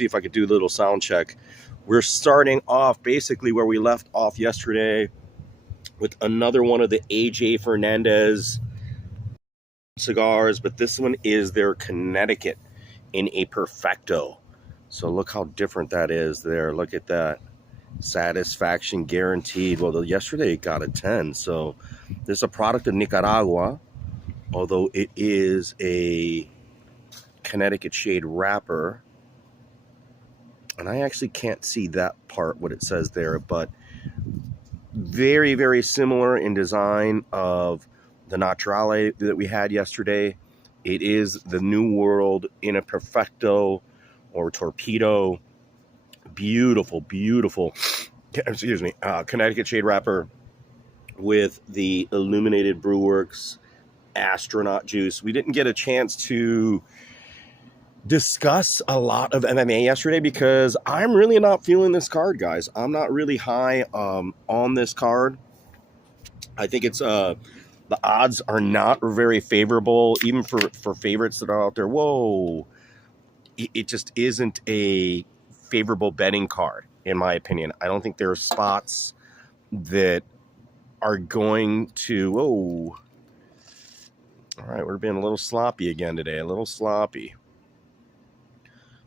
see if I could do a little sound check. We're starting off basically where we left off yesterday with another one of the AJ Fernandez cigars, but this one is their Connecticut in a Perfecto. So look how different that is there. Look at that. Satisfaction guaranteed. Well, yesterday it got a 10. So this is a product of Nicaragua, although it is a Connecticut shade wrapper. And I actually can't see that part, what it says there, but very, very similar in design of the Naturale that we had yesterday. It is the New World in a Perfecto or Torpedo. Beautiful, beautiful, excuse me, Connecticut shade wrapper with the Illuminated Brew Works Astronaut juice. We didn't get a chance to discuss a lot of MMA yesterday because I'm really not feeling this card, guys. I'm not really high on this card. I think it's the odds are not very favorable, even for favorites that are out there. Whoa, it just isn't a favorable betting card, in my opinion. I don't think there are spots that are going to. Whoa, all right, we're being a little sloppy again today. A little sloppy.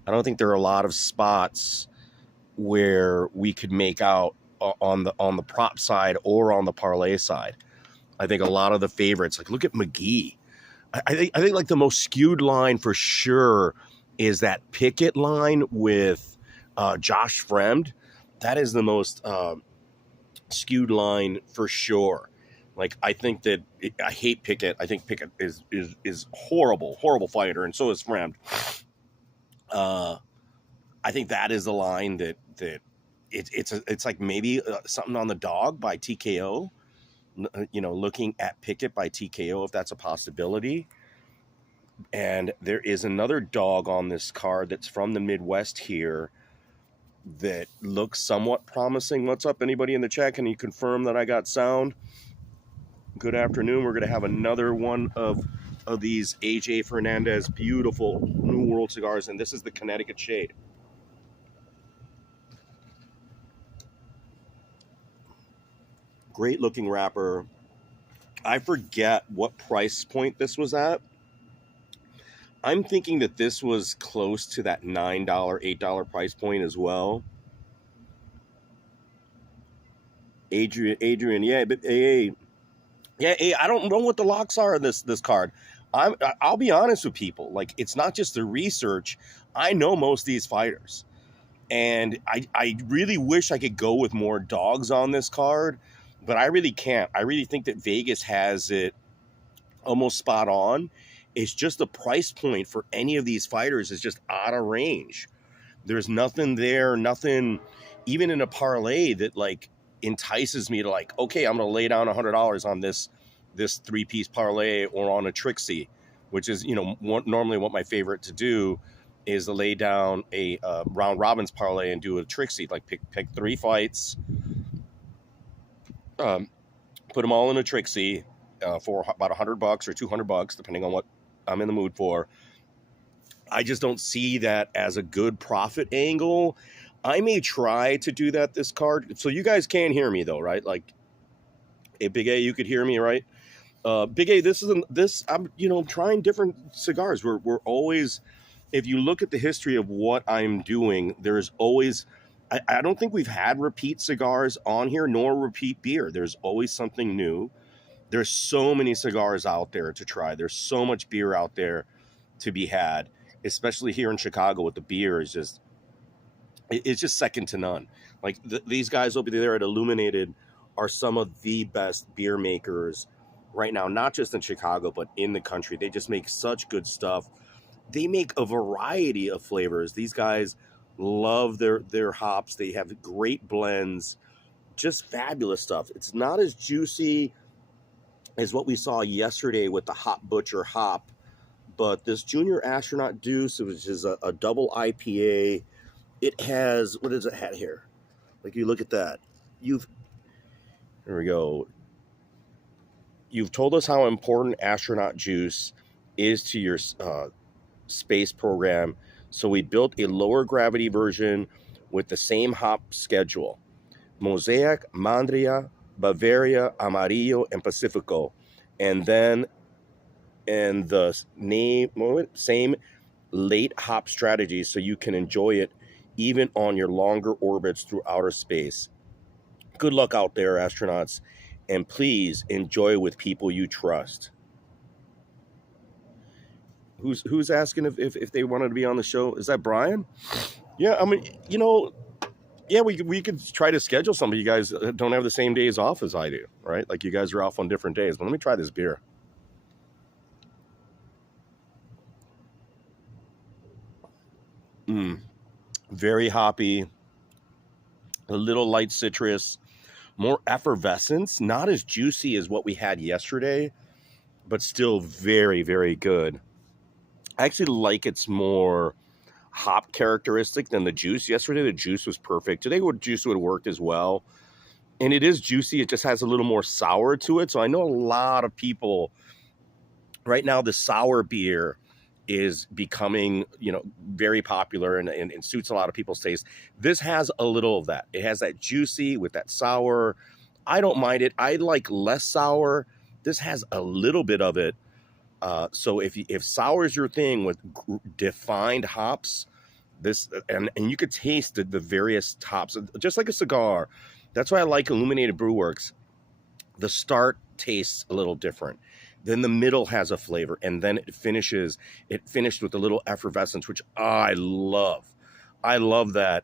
I don't think there are a lot of spots where we could make out on the prop side or on the parlay side. I think a lot of the favorites, like look at McGee. I think like the most skewed line for sure is that Pickett line with Josh Fremd. That is the most skewed line for sure. Like I think that I hate Pickett. I think Pickett is horrible fighter, and so is Fremd. I think that is the line that it's like maybe something on the dog by TKO. You know, looking at Pickett by TKO, if that's a possibility. And there is another dog on this card that's from the Midwest here that looks somewhat promising. What's up, anybody in the chat? Can you confirm that I got sound? Good afternoon. We're going to have another one of these AJ Fernandez beautiful New World cigars, and this is the Connecticut shade. Great looking wrapper. I forget what price point this was at. I'm thinking that this was close to that $9, $8 price point as well. Adrian, yeah, but hey, I don't know what the locks are on this card. I'll be honest with people. Like, it's not just the research. I know most of these fighters, and I really wish I could go with more dogs on this card, but I really can't. I really think that Vegas has it almost spot on. It's just the price point for any of these fighters is just out of range. There's nothing there, nothing even in a parlay that like entices me to like, okay, I'm going to lay down $100 on this 3-piece parlay or on a Trixie, which is, you know, normally what my favorite to do is to lay down a round robins parlay and do a Trixie, like pick 3 fights, put them all in a Trixie for about $100 or $200, depending on what I'm in the mood for. I just don't see that as a good profit angle. I may try to do that this card. So you guys can hear me though, right? Like, hey, Big A, you could hear me, right? Big A, I'm, you know, trying different cigars. We're always, if you look at the history of what I'm doing, there's always, I don't think we've had repeat cigars on here, nor repeat beer. There's always something new. There's so many cigars out there to try. There's so much beer out there to be had, especially here in Chicago with the beer is just, it's just second to none. Like these guys over there at Illuminated are some of the best beer makers right now, not just in Chicago, but in the country. They just make such good stuff. They make a variety of flavors. These guys love their hops. They have great blends, just fabulous stuff. It's not as juicy as what we saw yesterday with the Hop Butcher hop, but this Junior Astronaut Deuce, which is a double IPA, it has, what does it have here? Like, you look at that. Here we go. You've told us how important Astronaut Juice is to your space program. So we built a lower gravity version with the same hop schedule. Mosaic, Mandria, Bavaria, Amarillo, and Pacifico. And then in the same late hop strategy, so you can enjoy it even on your longer orbits through outer space. Good luck out there, astronauts, and please enjoy with people you trust. Who's asking if they wanted to be on the show? Is that Brian? Yeah, I mean, yeah, we could try to schedule something. You guys don't have the same days off as I do, right? Like you guys are off on different days. But let me try this beer. Very hoppy, a little light citrus, more effervescence, not as juicy as what we had yesterday, but still very, very good. I actually like its more hop characteristic than the juice. Yesterday, the juice was perfect. Today, the juice would have worked as well. And it is juicy. It just has a little more sour to it. So I know a lot of people right now, the sour beer is becoming, very popular and suits a lot of people's taste. This has a little of that. It has that juicy with that sour. I don't mind it. I like less sour. This has a little bit of it. So if sour is your thing with defined hops, this and you could taste the various hops, just like a cigar. That's why I like Illuminated Brew Works. The start tastes a little different. Then the middle has a flavor, and then it finished with a little effervescence, which I love. I love that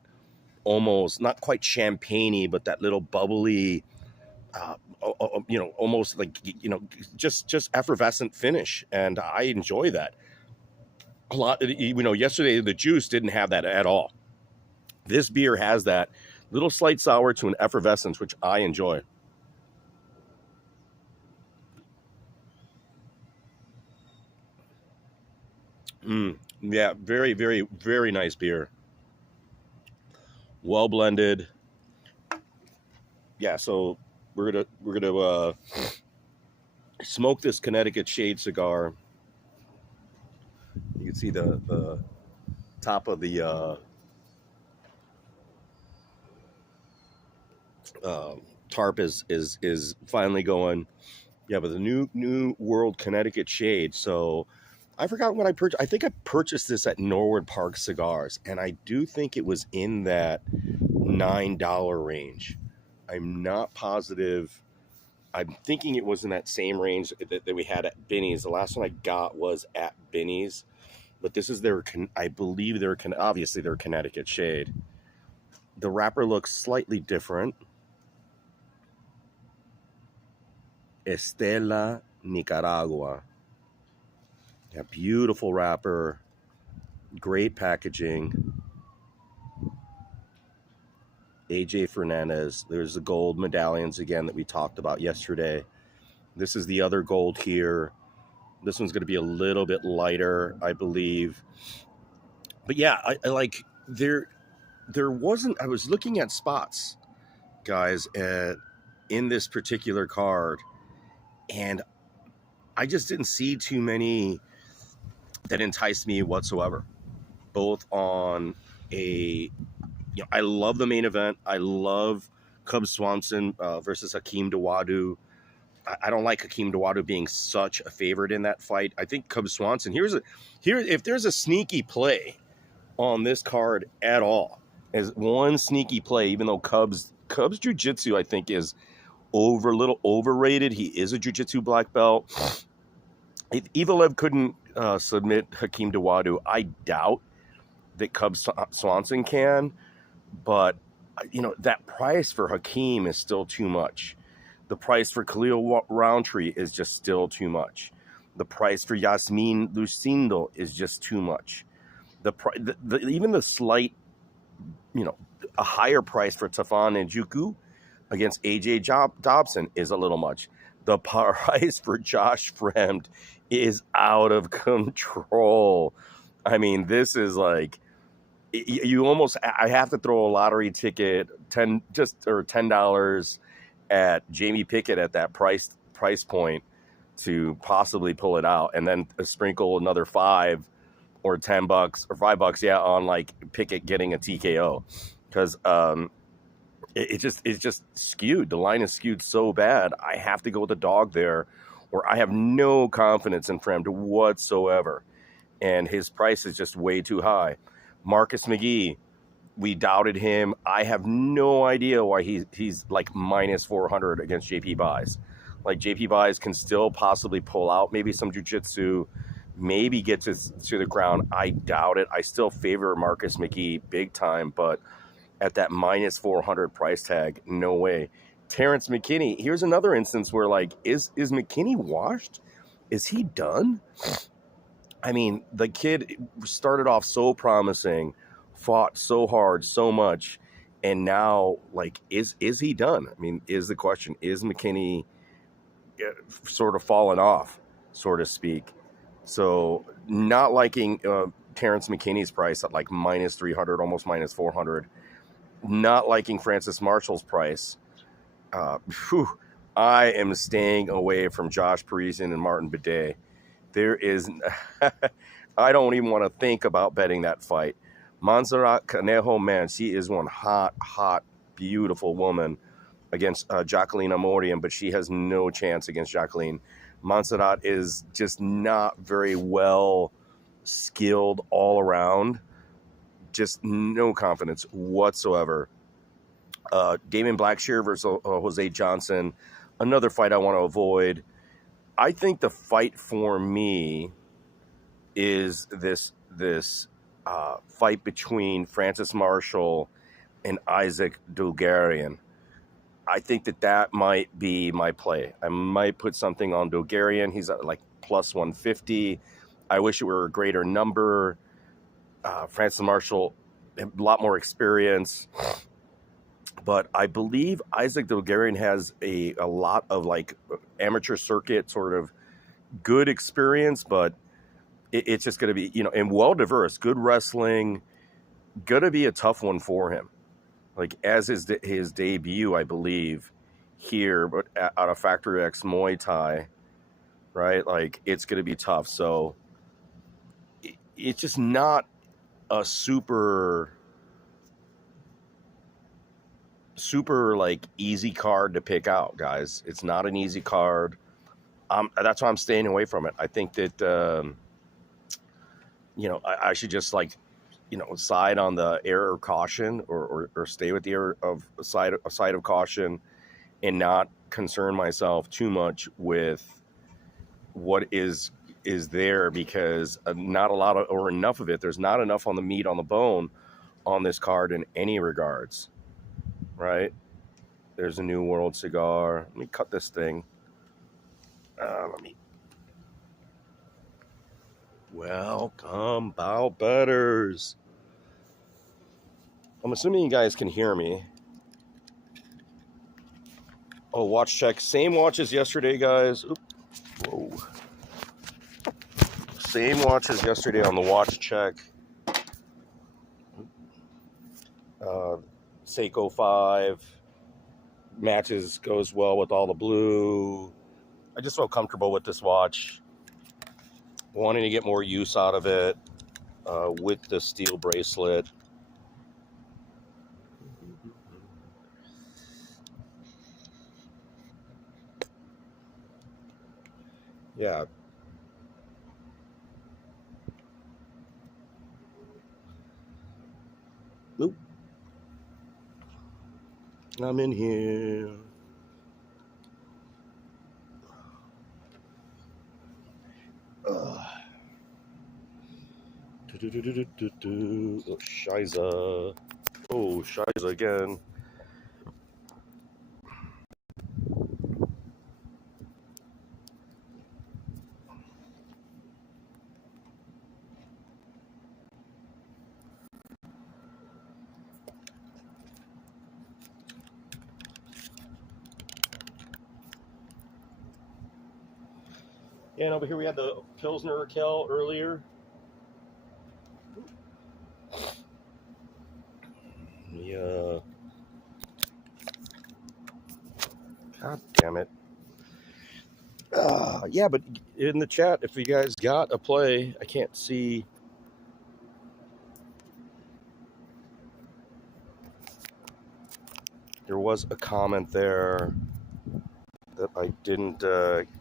almost, not quite champagne-y, but that little bubbly, almost like, just effervescent finish. And I enjoy that a lot. Yesterday the juice didn't have that at all. This beer has that little slight sour to an effervescence, which I enjoy. Yeah, very, very, very nice beer. Well blended. Yeah, so we're gonna smoke this Connecticut Shade cigar. You can see the top of the tarp is finally going. Yeah, but the new World Connecticut Shade. So I forgot what I purchased. I think I purchased this at Norwood Park Cigars, and I do think it was in that $9 range. I'm not positive. I'm thinking it was in that same range that we had at Binny's. The last one I got was at Binny's, but this is I believe obviously their Connecticut Shade. The wrapper looks slightly different. Estela, Nicaragua. Yeah, beautiful wrapper, great packaging. AJ Fernandez. There's the gold medallions again that we talked about yesterday. This is the other gold here. This one's going to be a little bit lighter, I believe. But yeah, I like there wasn't. I was looking at spots, guys, in this particular card, and I just didn't see too many that enticed me whatsoever. Both on I love the main event. I love Cub Swanson versus Hakeem Dawodu. I don't like Hakeem Dawodu being such a favorite in that fight. I think Cub Swanson. If there's a sneaky play on this card at all, is one sneaky play. Even though Cubs jiu-jitsu, I think, is a little overrated. He is a jiu-jitsu black belt. If Evelev couldn't submit Hakeem Dawodu, I doubt that Cub Swanson can. But that price for Hakeem is still too much. The price for Khalil Roundtree is just still too much. The price for Yasmin Lucindo is just too much. Even the slight, a higher price for Tafan Njoku against AJ Dobson is a little much. The price for Josh Fremd is out of control. I mean, this is like, I have to throw a lottery ticket, $10 at Jamie Pickett at that price point to possibly pull it out, and then sprinkle another $5 or $10 or $5, yeah, on like Pickett getting a TKO, because it's just skewed. The line is skewed so bad. I have to go with the dog there, or I have no confidence in Fremd whatsoever, and his price is just way too high. Marcus McGee, we doubted him. I have no idea why he's like minus 400 against JP Buys. Like, JP Buys can still possibly pull out maybe some jiu-jitsu, maybe get to the ground. I doubt it. I still favor Marcus McGee big time, but at that minus 400 price tag, no way. Terrence McKinney, here's another instance where, like, is McKinney washed? Is he done? I mean, the kid started off so promising, fought so hard, so much, and now, like, is he done? I mean, is the question. Is McKinney sort of fallen off, so to speak? So, not liking Terrence McKinney's price at like minus 300, almost minus 400. Not liking Francis Marshall's price. I am staying away from Josh Parisian and Martin Bidet. There is, I don't even want to think about betting that fight. Montserrat Canejo, man, she is one hot, beautiful woman against Jacqueline Amorian, but she has no chance against Jacqueline. Montserrat is just not very well skilled all around. Just no confidence whatsoever. Damon Blackshear versus Jose Johnson, another fight I want to avoid. I think the fight for me is this fight between Francis Marshall and Isaac Dulgarian. I think that might be my play. I might put something on Dulgarian. He's at like plus 150. I wish it were a greater number. Francis Marshall, a lot more experience. But I believe Isaac Dulgarian has a lot of like amateur circuit sort of good experience, but it's just going to be, and well diverse, good wrestling, going to be a tough one for him. Like, as his debut, I believe, here, but out of Factory X Muay Thai, right? Like, it's going to be tough. So it's just not a super like easy card to pick out, guys. It's not an easy card. That's why I'm staying away from it. I think that I should just like side on the air of caution, or stay with the air of side of caution, and not concern myself too much with what is there, because not a lot of, or enough of it. There's not enough on the meat on the bone on this card in any regards. Right? There's a New World cigar. Let me cut this thing. Welcome, Bow Betters. I'm assuming you guys can hear me. Oh, watch check. Same watch as yesterday, guys. Oop. Whoa. Same watch as yesterday on the watch check. Seiko 5 matches, goes well with all the blue. I just felt comfortable with this watch. Wanting to get more use out of it with the steel bracelet. Yeah. Oop. I'm in here. Oh, Shiza. Oh, Shiza again. Yeah, and over here we had the Pilsner Raquel earlier. Yeah. God damn it. Yeah, but in the chat, if you guys got a play, I can't see There was a comment there that I didn't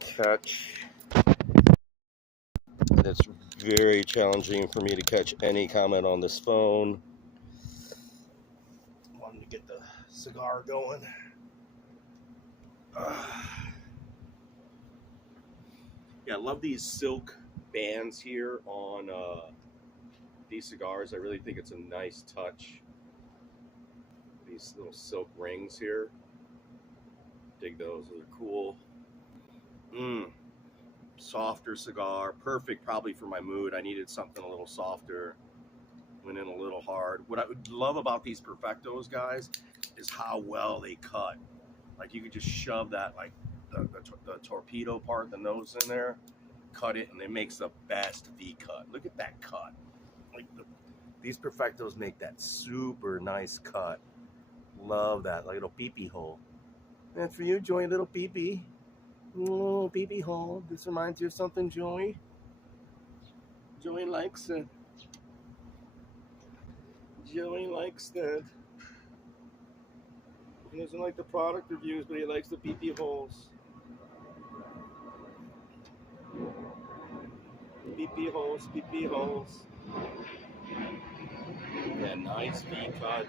catch. And it's very challenging for me to catch any comment on this phone. Wanted to get the cigar going. Yeah, I love these silk bands here on these cigars. I really think it's a nice touch. These little silk rings here. Dig those. Those are cool. Softer cigar. Perfect probably for my mood. I needed something a little softer. Went in a little hard. What I would love about these Perfectos, guys, is how well they cut. Like you could just shove that, like the torpedo part, the nose in there, cut it, and it makes the best V cut. Look at that cut. Like these Perfectos make that super nice cut. Love that, like little pee-pee hole. That's for you, Joey, little pee-pee. Oh, pee-pee hole. This reminds you of something, Joey? Joey likes it. Joey likes that. He doesn't like the product reviews, but he likes the pee-pee holes. Pee-pee holes, pee-pee holes. Yeah, nice V cut.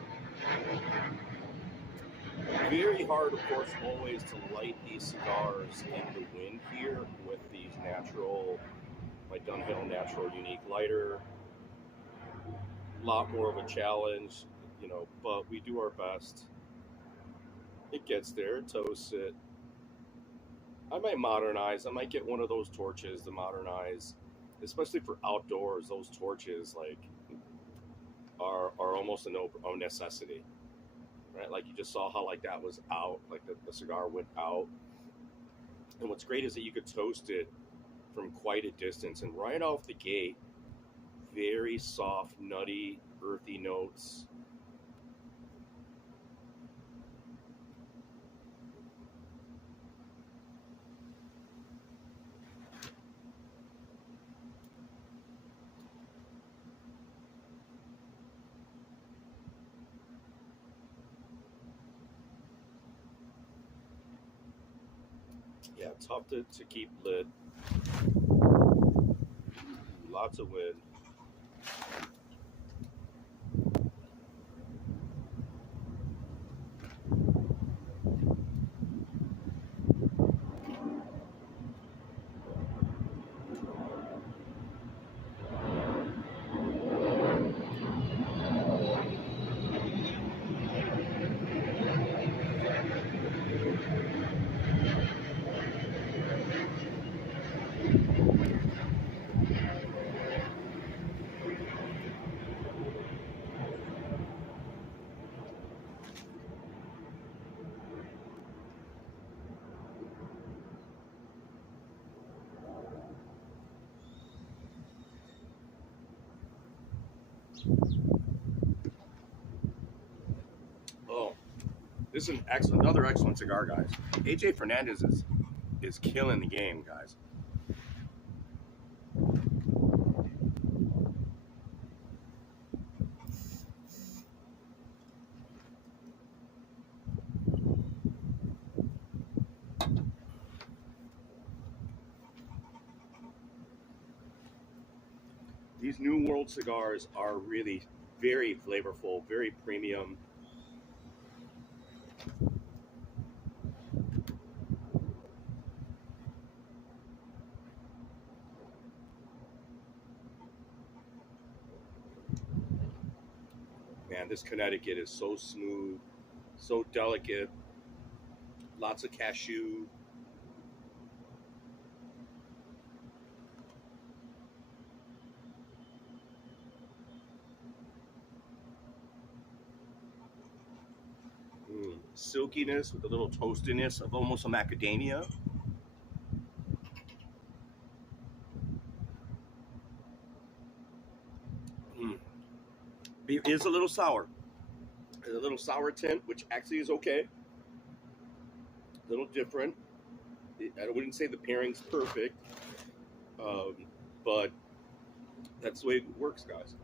Very hard, of course, always to light these cigars in the wind here with these natural, my Dunhill Natural Unique lighter. A lot more of a challenge, you know, but we do our best. It gets there, it toasts it. I might modernize. I might get one of those torches to modernize, especially for outdoors. Those torches like are almost a necessity, right? Like you just saw how like that was out, like the cigar went out. And what's great is that you could toast it from quite a distance, and right off the gate, very soft, nutty, earthy notes. Yeah, tough to keep lit. Lots of wind. Oh, this is another excellent cigar, guys. AJ Fernandez is killing the game, guys. These New World cigars are really very flavorful, very premium. Man, this Connecticut is so smooth, so delicate, lots of cashew. Silkiness with a little toastiness of almost a macadamia. It is a little sour. There's a little sour tint, which actually is okay. A little different. I wouldn't say the pairing's perfect, but that's the way it works, guys.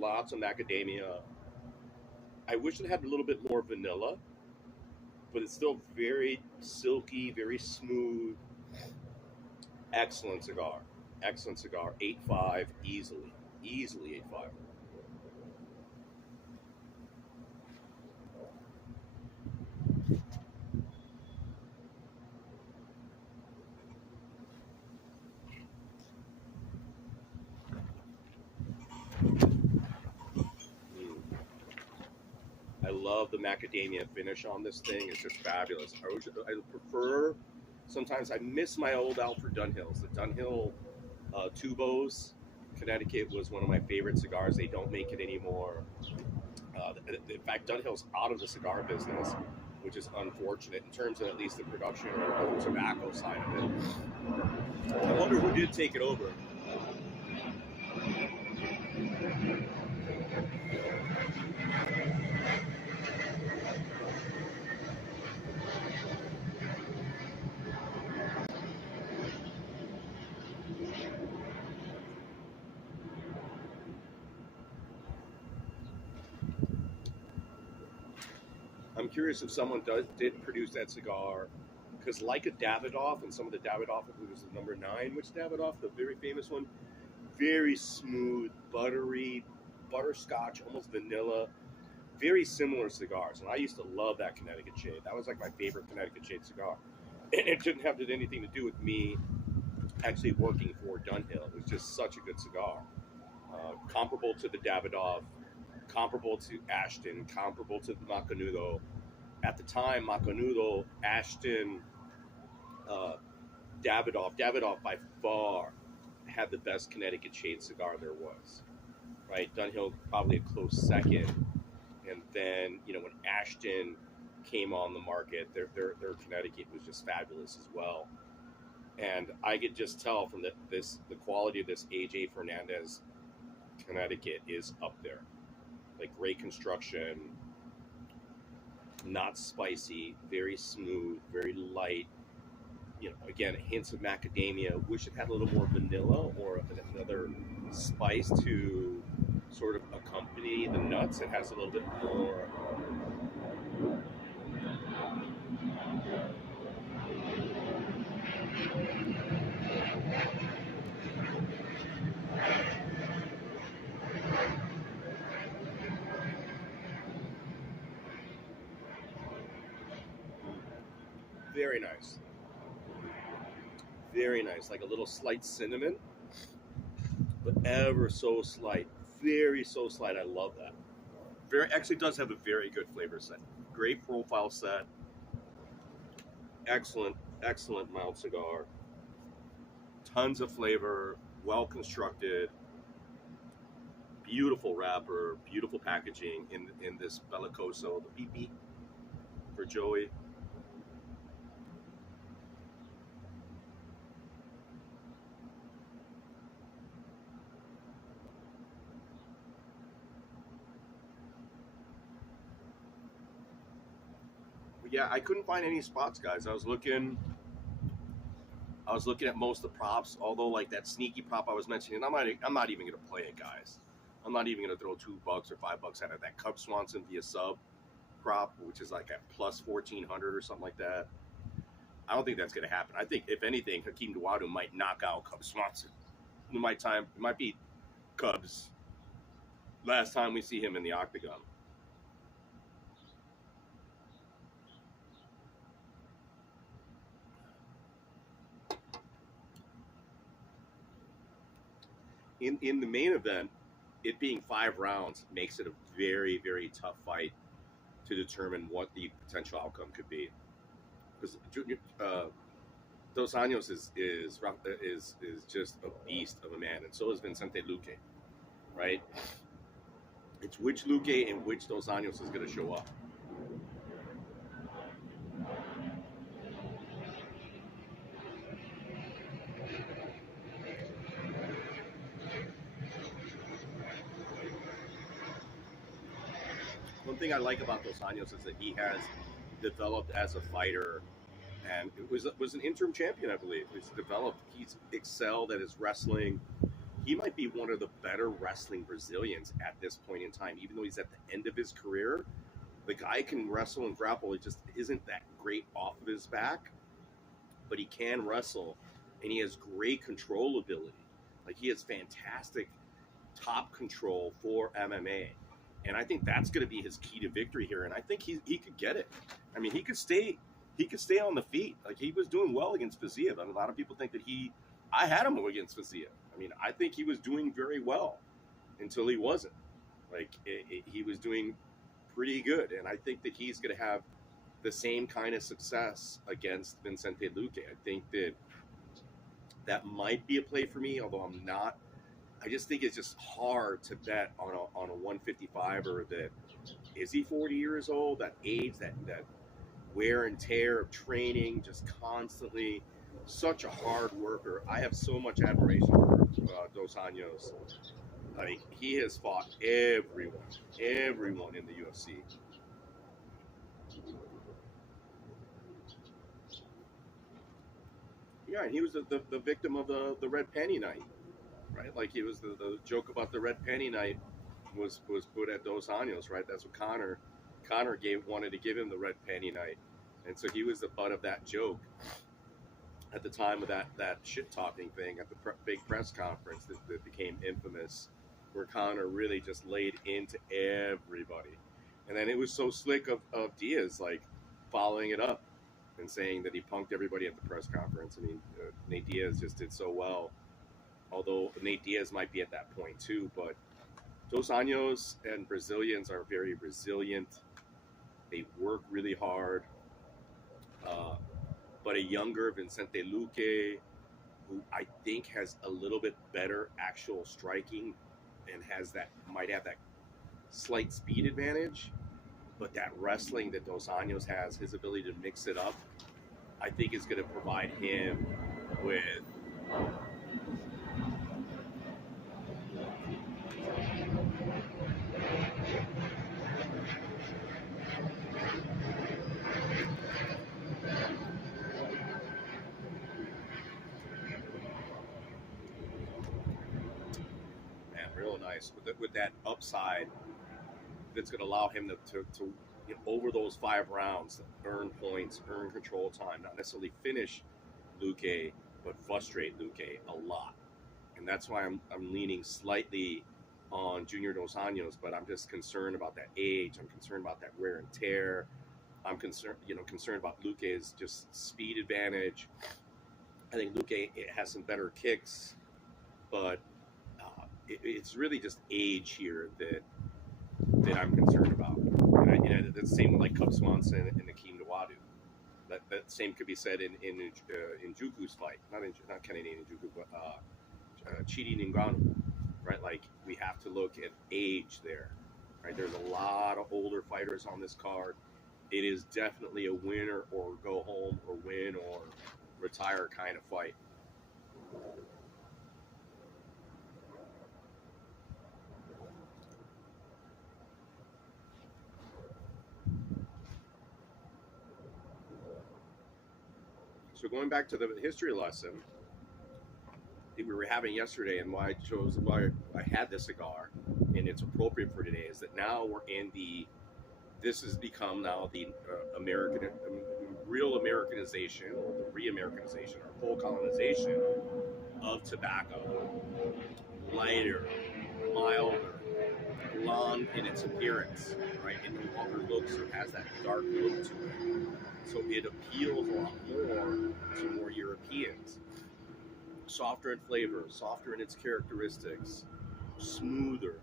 lots of macadamia. I wish it had a little bit more vanilla, but it's still very silky, very smooth. Excellent cigar. Excellent cigar. 8.5 easily. Easily 8.5. I love the macadamia finish on this thing. It's just fabulous. I prefer, sometimes I miss my old Alfred Dunhills. The Dunhill Tubos, Connecticut was one of my favorite cigars. They don't make it anymore. In fact, Dunhill's out of the cigar business, which is unfortunate in terms of at least the production or the tobacco side of it. I wonder who did take it over. I'm curious if someone did produce that cigar, because like a Davidoff, and some of the Davidoff, I believe was the number 9, which Davidoff, the very famous one, very smooth, buttery, butterscotch, almost vanilla, very similar cigars. And I used to love that Connecticut Shade. That was like my favorite Connecticut Shade cigar. And it didn't have anything to do with me actually working for Dunhill. It was just such a good cigar. Comparable to the Davidoff, comparable to Ashton, comparable to the Macanudo. At the time, Macanudo, Ashton, Davidoff by far had the best Connecticut Shade cigar there was. Right, Dunhill probably a close second, and then when Ashton came on the market, their Connecticut was just fabulous as well. And I could just tell from the quality of this AJ Fernandez Connecticut is up there. Like great construction, not spicy, very smooth, very light. Again, hints of macadamia. Wish it had a little more vanilla or another spice to sort of accompany the nuts. It has a little bit more. Very nice. Very nice. Like a little slight cinnamon, but ever so slight. Very so slight. I love that. Actually does have a very good flavor set. Great profile set. Excellent mild cigar. Tons of flavor. Well constructed. Beautiful wrapper. Beautiful packaging in this Bellicoso. The PP for Joey. Yeah, I couldn't find any spots, guys. I was looking at most of the props, although like that sneaky prop I was mentioning, I'm not even gonna play it, guys. I'm not even gonna throw $2 or $5 at it. That Cub Swanson via sub prop, which is like at plus 1,400 or something like that. I don't think that's gonna happen. I think if anything, Hakeem Dawadu might knock out Cub Swanson. It might be Cubs last time we see him in the octagon. In the main event, it being 5 rounds makes it a very, very tough fight to determine what the potential outcome could be. Because Dos Anjos is just a beast of a man, and so is Vicente Luque, right? It's which Luque and which Dos Anjos is going to show up. One thing I like about Dos Anjos is that he has developed as a fighter, and it was an interim champion, I believe. He's excelled at his wrestling. he might be one of the better wrestling Brazilians at this point in time. Even though he's at the end of his career, the guy can wrestle and grapple. It just isn't that great off of his back, but he can wrestle, and he has great control ability. Like, he has fantastic top control for MMA. And I think that's going to be his key to victory here. And I think he could get it. I mean, he could stay on the feet. Like, he was doing well against Fiziev. And a lot of people think that I had him against Fiziev. I mean, I think he was doing very well until he wasn't. Like, he was doing pretty good. And I think that he's going to have the same kind of success against Vicente Luque. I think that might be a play for me, although I'm not. I just think it's just hard to bet on a 155er that is he 40 years old, that age, that wear and tear of training, just constantly, such a hard worker. I have so much admiration for Dos Anjos. I mean, he has fought everyone in the UFC. Yeah, and he was the victim of the red panty night. Right, like he was the joke about the red panty night was put at Dos Anjos, right? That's what Connor wanted to give him the red panty night, and so he was the butt of that joke at the time of that shit talking thing at the big press conference that became infamous, where Connor really just laid into everybody, and then it was so slick of Diaz, like, following it up and saying that he punked everybody at the press conference. I mean, Nate Diaz just did so well. Although Nate Diaz might be at that point too, but Dos Anjos and Brazilians are very resilient. They work really hard. But a younger Vicente Luque, who I think has a little bit better actual striking and might have that slight speed advantage, but that wrestling that Dos Anjos has, his ability to mix it up, I think is going to provide him with real nice with that upside that's going to allow him to get over those 5 rounds, earn points, earn control time, not necessarily finish Luque, but frustrate Luque a lot. And that's why I'm leaning slightly on Junior Dos Anjos, but I'm just concerned about that age. I'm concerned about that wear and tear. I'm concerned about Luque's just speed advantage. I think Luque has some better kicks, but it's really just age here that I'm concerned about. And that's the same with like Cub Swanson and Akeem Dawodu. That same could be said in Njuku's fight, not Kennedy Njuku, but Chidi Ngannou, right? Like, we have to look at age there, right? There's a lot of older fighters on this card. It is definitely a winner or go home, or win or retire kind of fight. So going back to the history lesson that we were having yesterday, and why I had this cigar, and it's appropriate for today, is that now we're in this has become now the real Americanization, or the re-Americanization, or full colonization of tobacco. Lighter, milder, blonde in its appearance, right? It no longer looks or has that dark look to it. So it appeals a lot more to more Europeans. Softer in flavor, softer in its characteristics, smoother.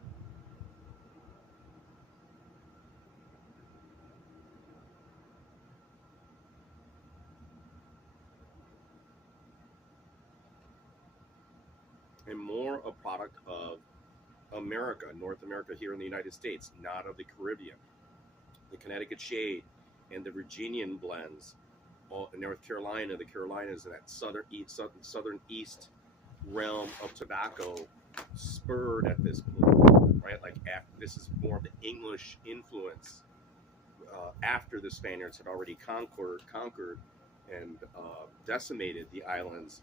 And more a product of America, North America, here in the United States, not of the Caribbean. The Connecticut Shade and the Virginian blends, in North Carolina, the Carolinas, and that southern east realm of tobacco spurred at this point, right? Like, this is more of the English influence after the Spaniards had already conquered and decimated the islands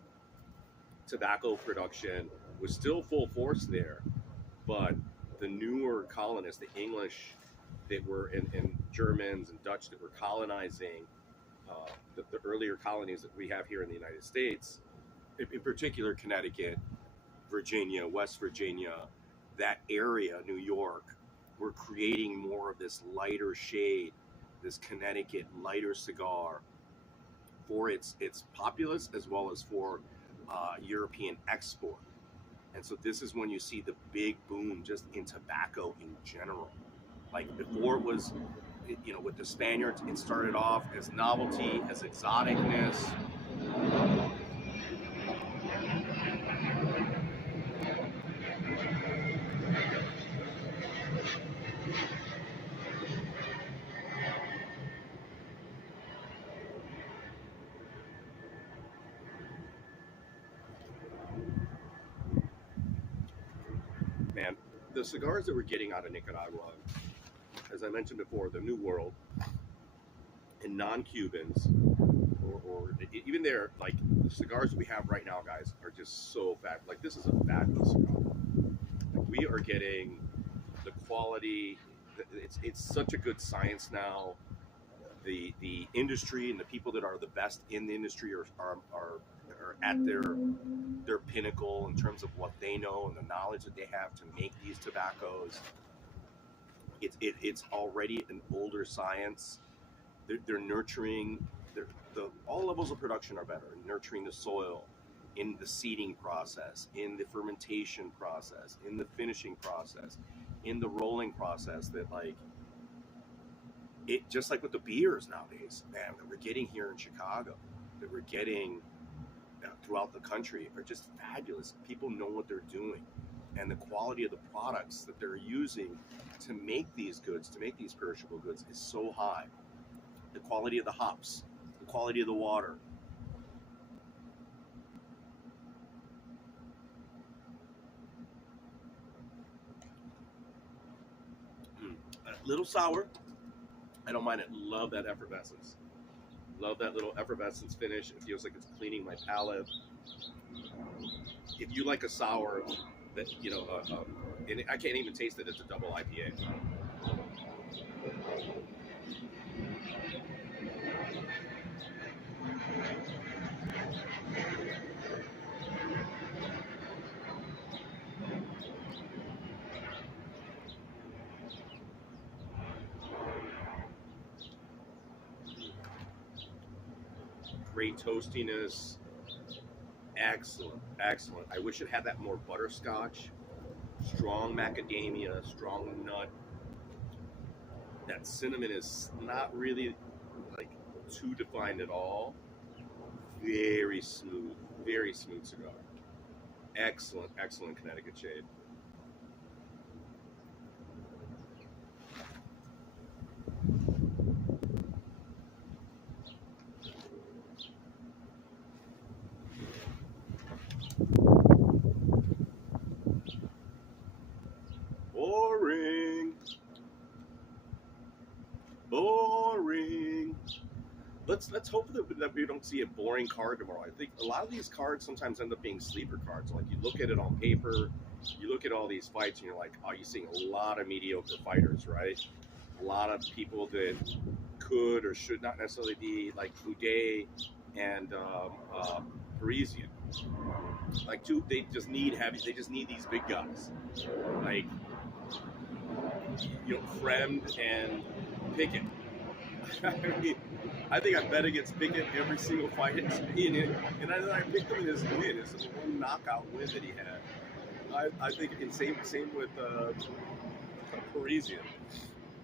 tobacco production was still full force there, but the newer colonists, the English that were and Germans and Dutch that were colonizing the earlier colonies that we have here in the United States, in particular Connecticut, Virginia, West Virginia, that area, New York, were creating more of this lighter shade, this Connecticut lighter cigar for its populace as well as for European export. And so this is when you see the big boom just in tobacco in general. Like before it was, with the Spaniards, it started off as novelty, as exoticness. Man, the cigars that we're getting out of Nicaragua, as I mentioned before, the New World, and non-Cubans, or even there, like the cigars we have right now, guys, are just so fat. Like this is a fabulous cigar. Like, we are getting the quality. It's such a good science now. The industry and the people that are the best in the industry are at their pinnacle in terms of what they know and the knowledge that they have to make these tobaccos. It's already an older science. They're nurturing. All levels of production are better. Nurturing the soil, in the seeding process, in the fermentation process, in the finishing process, in the rolling process. That like it just like with the beers nowadays, man, that we're getting here in Chicago, that we're getting throughout the country are just fabulous. People know what they're doing, and the quality of the products that they're using to make these goods, to make these perishable goods, is so high. The quality of the hops, the quality of the water. A little sour. I don't mind it. Love that effervescence. Love that little effervescence finish. It feels like it's cleaning my palate. If you like a sour, that and I can't even taste it. It's a double IPA. Great toastiness. Excellent, excellent. I wish it had that more butterscotch. Strong macadamia, strong nut. That cinnamon is not really like too defined at all. Very smooth cigar. Excellent, excellent Connecticut shade. Boring. Boring. Let's hope that we don't see a boring card tomorrow. I think a lot of these cards sometimes end up being sleeper cards. Like you look at it on paper, you look at all these fights, and you're like, oh, you're seeing a lot of mediocre fighters, right? A lot of people that could or should not necessarily be like Uday and Parisian. Like they just need heavy. They just need these big guys, like Fremd and Pickett. I mean, I think I bet against Pickett every single fight in it, and I picked him in his win. It's a one knockout win that he had. I think same with Parisian.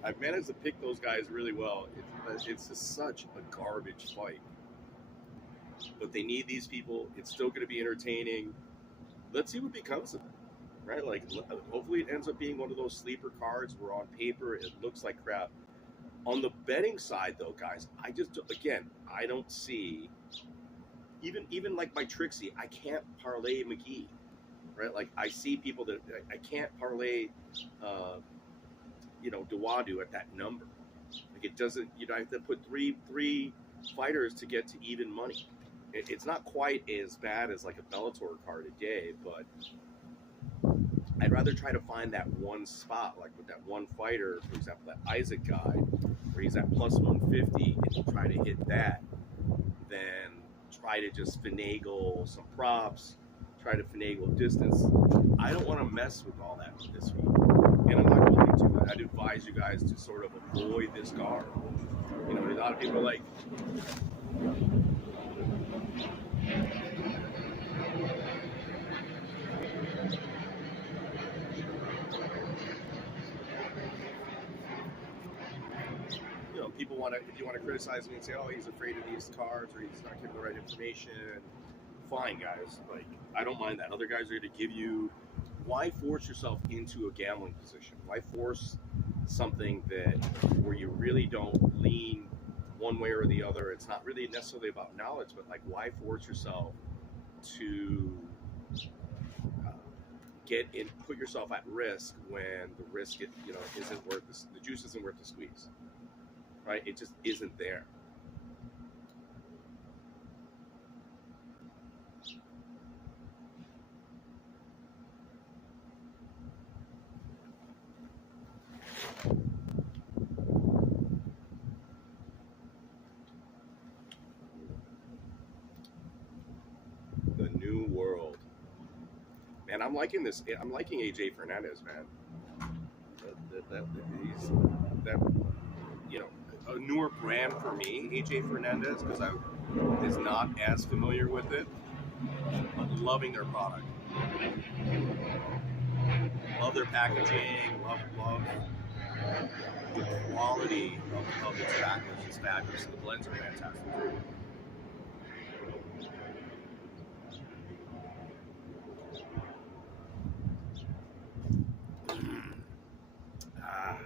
I've managed to pick those guys really well. It's just such a garbage fight, but they need these people. It's still going to be entertaining. Let's see what becomes of it, right? Like, hopefully, it ends up being one of those sleeper cards where on paper it looks like crap. On the betting side, though, guys, I don't see even like my Trixie. I can't parlay McGee, right? Like I see people that I can't parlay, Dewadu at that number. Like it doesn't. I have to put three fighters to get to even money. It's not quite as bad as like a Bellator card a day, but I'd rather try to find that one spot, like with that one fighter, for example, that Isaac guy, where he's at plus 150, and try to hit that, than try to just finagle some props, try to finagle distance. I don't want to mess with all that this week, and I'm not going to. I'd advise you guys to sort of avoid this card. You know, a lot of people are like, you know, people want to, if you want to criticize me and say, oh, he's afraid of these cards or he's not giving the right information, fine, guys. Like, I don't mind that. Other guys are going to give you. Why force yourself into a gambling position? Why force something that where you really don't lean one way or the other? It's not really necessarily about knowledge, but like, why force yourself to get in, put yourself at risk when the risk, you know, isn't worth the juice isn't worth the squeeze, right? It just isn't there. The new world. Man, I'm liking this. I'm liking AJ Fernandez, man. He's you know, a newer brand for me, AJ Fernandez, because I is not as familiar with it, but loving their product. Love their packaging. Love the quality of the tobaccos. It's fabulous. The blends are fantastic. Ah.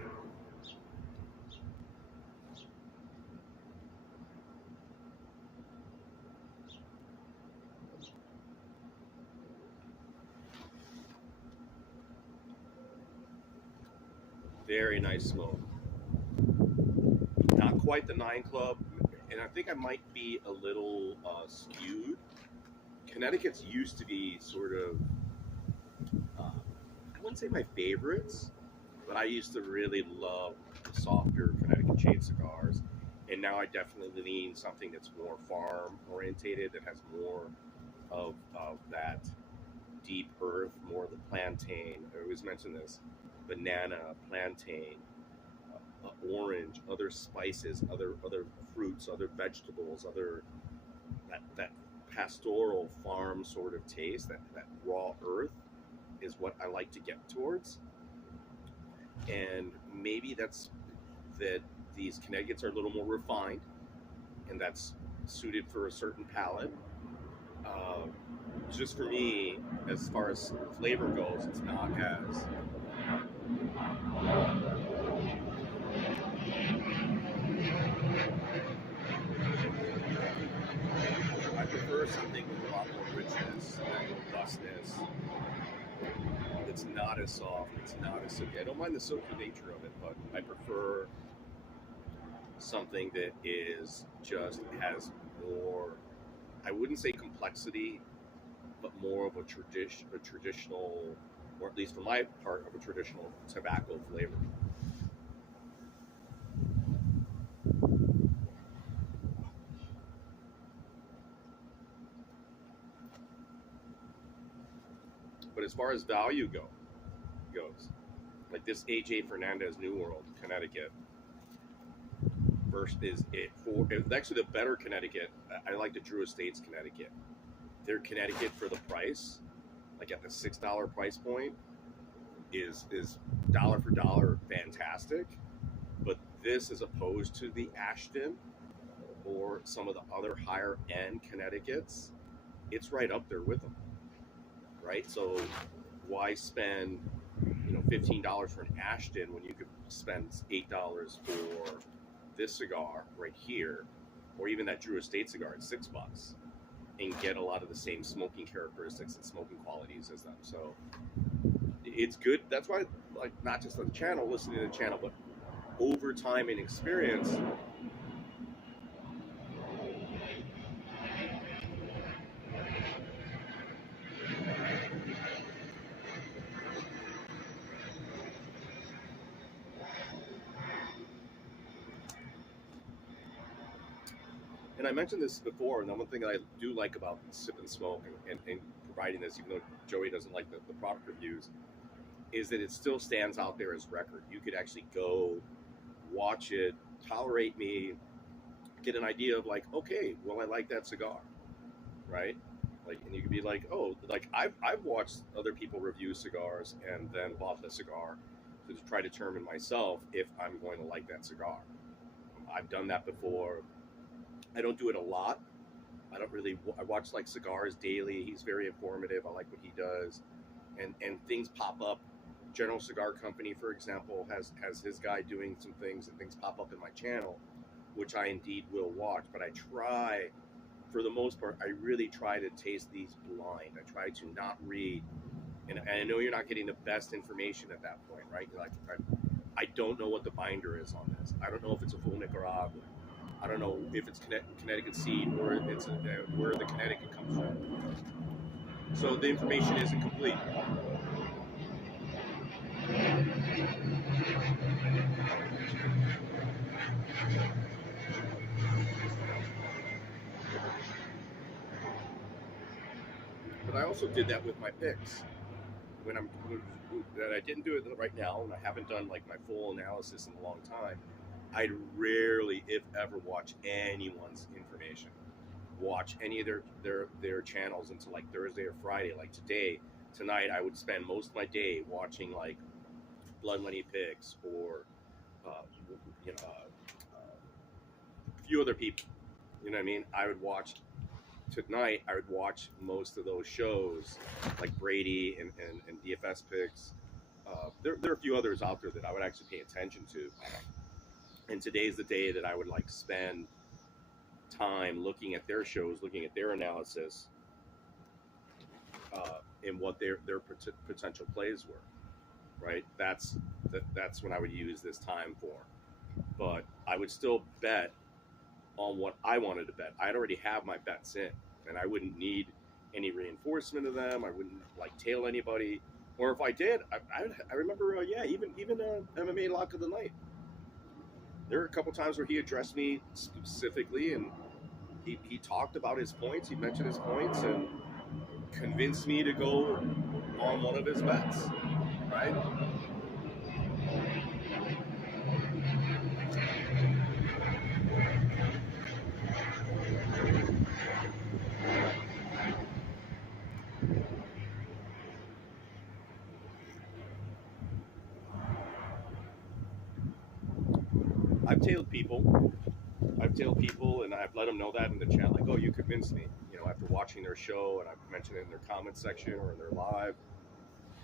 Very nice smoke. Not quite the 9 Club, and I think I might be a little skewed. Connecticut's used to be sort of, I wouldn't say my favorites, but I used to really love the softer Connecticut chain cigars. And now I definitely lean something that's more farm orientated, that has more of that deep earth, more of the plantain. I always mention this: banana, plantain, orange, other spices, other fruits, other vegetables, other that pastoral farm sort of taste, that raw earth is what I like to get towards. And maybe that's that these Connecticut's are a little more refined, and that's suited for a certain palate. Uh, just for me, as far as flavor goes, it's not as I prefer something with a lot more richness and robustness. It's not as soft. It's not as silky. I don't mind the silky nature of it, but I prefer something that is just has more. I wouldn't say complexity, but more of a traditional, or at least for my part, of a traditional tobacco flavor. But as far as value goes, like this AJ Fernandez New World Connecticut versus is it for it's actually the better Connecticut. I like the Drew Estates Connecticut. Their Connecticut for the price, like at the $6 price point, is dollar for dollar fantastic. But this, as opposed to the Ashton or some of the other higher end Connecticut's, it's right up there with them, right? So why spend $15 for an Ashton when you could spend $8 for this cigar right here, or even that Drew Estate cigar at $6, and get a lot of the same smoking characteristics and smoking qualities as them. So it's good. That's why, like, not just on the channel, listening to the channel, but over time and experience, And I mentioned this before, and the one thing that I do like about Sip and Smoke and providing this, even though Joey doesn't like the product reviews, is that it still stands out there as record. You could actually go watch it, tolerate me, get an idea of like, okay, well, I like that cigar, right? Like, and you could be like, oh, like I've watched other people review cigars and then bought the cigar to try to determine myself if I'm going to like that cigar. I've done that before. I don't do it a lot. I don't really. I watch like Cigars Daily. He's very informative. I like what he does, and things pop up. General Cigar Company, for example, has his guy doing some things, and things pop up in my channel, which I indeed will watch. But I try, for the most part, I really try to taste these blind. I try to not read, and I know you're not getting the best information at that point, right? Like, I don't know what the binder is on this. I don't know if it's a full Nicaragua. I don't know if it's Connecticut seed or it's where the Connecticut comes from. So the information isn't complete. But I also did that with my picks. That I didn't do it right now, and I haven't done like my full analysis in a long time. I'd rarely, if ever, watch anyone's information. Watch any of their channels until like Thursday or Friday. Like tonight, I would spend most of my day watching like Blood Money Picks or uh, a few other people. You know what I mean? I would watch most of those shows like Brady and DFS Picks. There are a few others out there that I would actually pay attention to. And today's the day that I would like spend time looking at their shows, looking at their analysis, and what their potential plays were. Right? That's when I would use this time for. But I would still bet on what I wanted to bet. I'd already have my bets in, and I wouldn't need any reinforcement of them. I wouldn't like tail anybody, or if I did, I remember, even MMA Lock of the Night. There were a couple times where he addressed me specifically, and he talked about his points. He mentioned his points and convinced me to go on one of his bets. Right? I've tailed people. And I've let them know that in the chat, like, oh, you convinced me, after watching their show, and I've mentioned it in their comment section or in their live.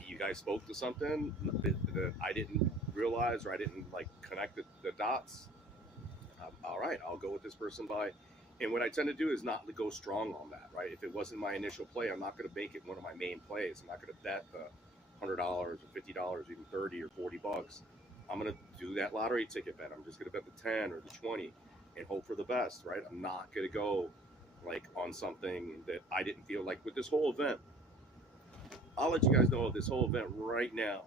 You guys spoke to something that I didn't realize, or I didn't like connect the dots. All right, I'll go with this person by. And what I tend to do is not go strong on that, right? If it wasn't my initial play, I'm not going to make it one of my main plays. I'm not going to bet the $100 or $50, even 30 or 40 bucks. I'm going to do that lottery ticket bet. I'm just going to bet the 10 or the 20 and hope for the best, right? I'm not going to go like on something that I didn't feel like with this whole event. I'll let you guys know of this whole event right now.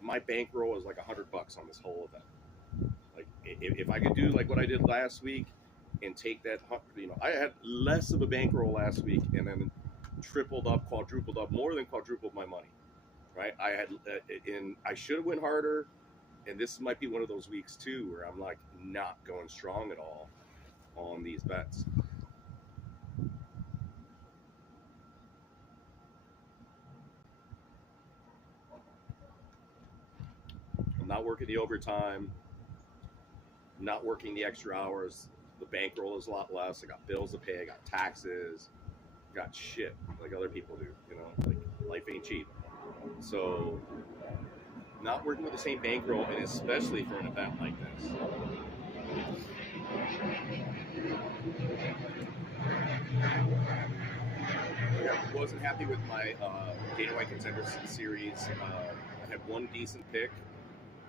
My bankroll is like $100 on this whole event. Like, if I could do like what I did last week and take that, I had less of a bankroll last week and then tripled up, quadrupled up, more than quadrupled my money, right? I should have went harder, and this might be one of those weeks too where I'm like not going strong at all on these bets. I'm not working the overtime, not working the extra hours. The bankroll is a lot less. I got bills to pay. I got taxes. Got shit like other people do. Like life ain't cheap. So, not working with the same bankroll, and especially for an event like this. I wasn't happy with my Dana White Contenders series. I had one decent pick,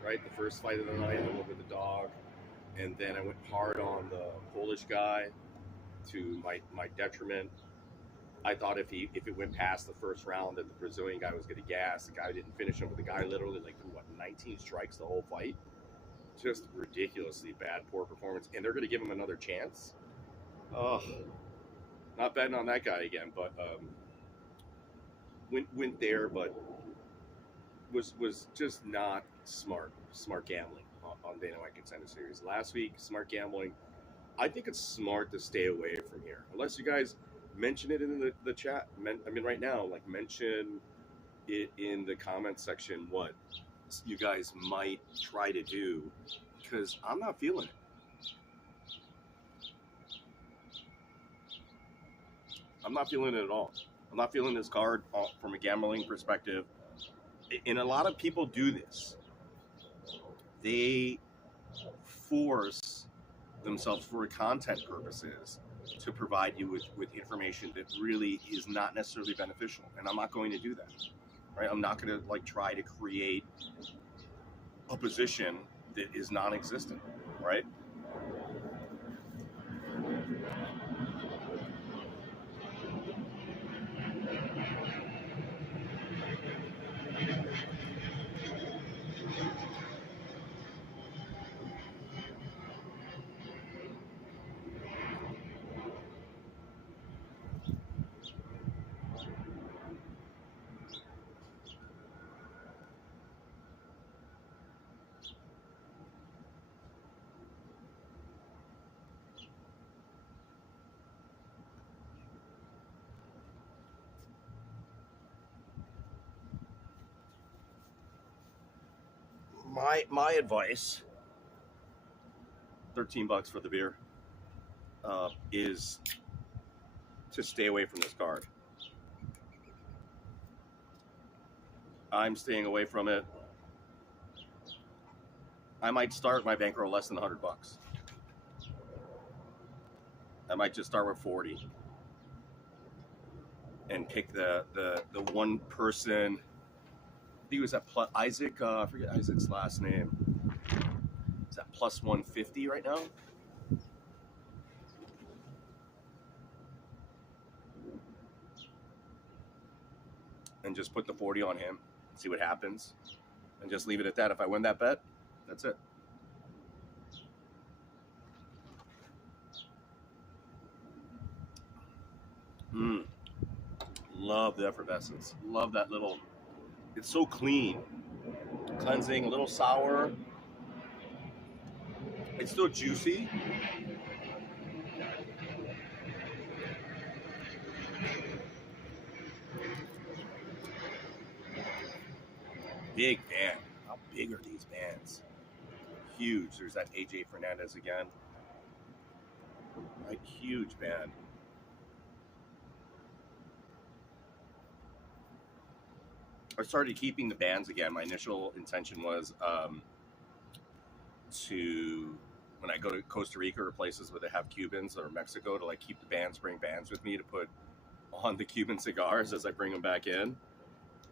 right? The first fight of the night, I went with the dog. And then I went hard on the Polish guy to my detriment. I thought if it went past the first round that the Brazilian guy was going to gas. The guy didn't finish him, but the guy literally threw 19 strikes the whole fight. Just ridiculously bad, poor performance. And they're going to give him another chance. Oh, not betting on that guy again, but went there, but was just not smart gambling on Dana White Contender Series last week. Smart gambling. I think it's smart to stay away from here, unless you guys mention it in the chat. I mean, right now, like, mention it in the comment section what you guys might try to do, because I'm not feeling it. I'm not feeling it at all. I'm not feeling this card from a gambling perspective. And a lot of people do this. They force themselves for content purposes to provide you with information that really is not necessarily beneficial. And I'm not going to do that. Right? I'm not going to like try to create a position that is non-existent. Right? My advice, $13 for the beer, is to stay away from this card. I'm staying away from it. I might start my bankroll less than $100. I might just start with 40 and pick the one person. I think it was that Isaac. I forget Isaac's last name. Is that plus 150 right now? And just put the 40 on him, see what happens, and just leave it at that. If I win that bet, that's it. Love the effervescence. Love that little. It's so clean, cleansing, a little sour. It's still juicy. Big band. How big are these bands? Huge. There's that AJ Fernandez again. Right, huge band. I started keeping the bands again. My initial intention was to, when I go to Costa Rica or places where they have Cubans, or Mexico, to like keep the bands, bring bands with me to put on the Cuban cigars as I bring them back in.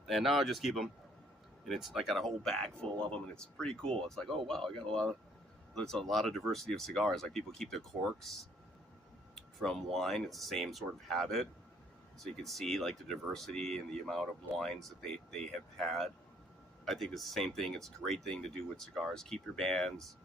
And now I just keep them. And it's like got a whole bag full of them, and it's pretty cool. It's like, oh wow, I got there's a lot of diversity of cigars. Like, people keep their corks from wine. It's the same sort of habit. So you can see like the diversity and the amount of wines that they have had. I think it's the same thing. It's a great thing to do with cigars. Keep your bands,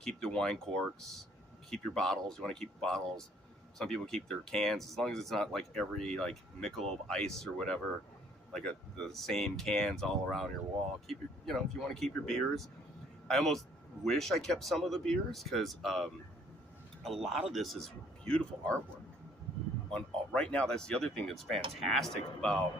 keep the wine corks, keep your bottles. You want to keep bottles. Some people keep their cans, as long as it's not like every like Michelob Ice or whatever, like the same cans all around your wall. Keep your, if you want to keep your beers. I almost wish I kept some of the beers, because a lot of this is beautiful artwork. Right now, that's the other thing that's fantastic about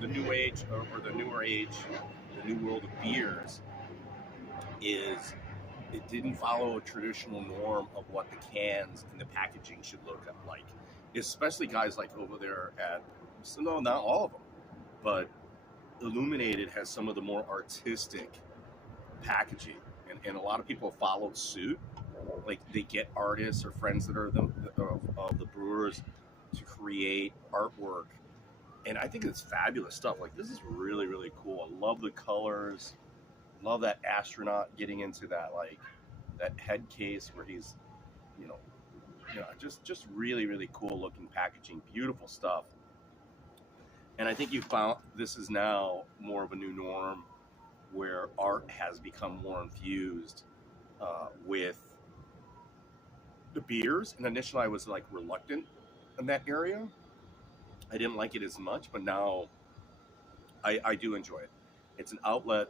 the new age, or the newer age, the new world of beers, is it didn't follow a traditional norm of what the cans and the packaging should look like. Especially guys like over there at, no, not all of them, but Illuminated has some of the more artistic packaging, and a lot of people have followed suit. Like, they get artists or friends that are of the brewers to create artwork, and I think it's fabulous stuff. Like, this is really, really cool. I love the colors. Love that astronaut getting into that, like, that head case where he's, just really, really cool looking packaging. Beautiful stuff. And I think you found this is now more of a new norm where art has become more infused with the beers. And initially I was like reluctant in that area. I didn't like it as much, but now I do enjoy it. It's an outlet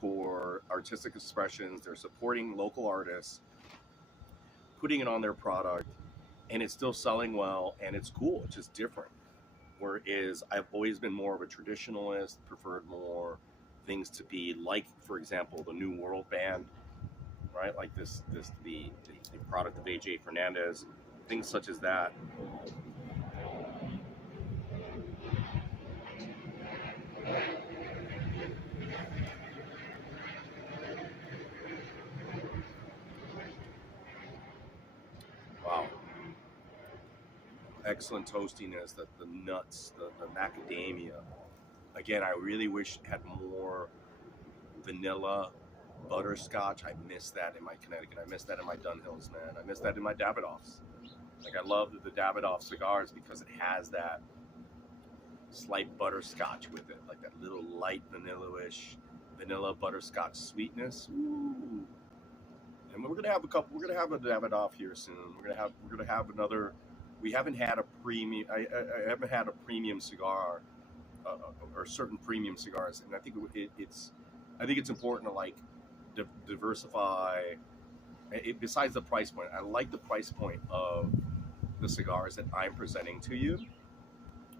for artistic expressions. They're supporting local artists, putting it on their product, and it's still selling well, and it's cool. It's just different. Whereas I've always been more of a traditionalist, preferred more things to be like, for example, the New World Band, right? Like the product of AJ Fernandez, things such as that. Wow. Excellent toastiness, the nuts, the macadamia. Again, I really wish it had more vanilla, butterscotch. I miss that in my Connecticut. I miss that in my Dunhills, man. I miss that in my Davidoffs. Like, I love the Davidoff cigars because it has that slight butterscotch with it, like that little light vanilla-ish, vanilla butterscotch sweetness. Ooh. And we're gonna have a couple. We're gonna have a Davidoff here soon. We're gonna have another. We haven't had a premium. I haven't had a premium cigar, or certain premium cigars, and I think it's. I think it's important to like diversify. Besides the price point, I like the price point of the cigars that I'm presenting to you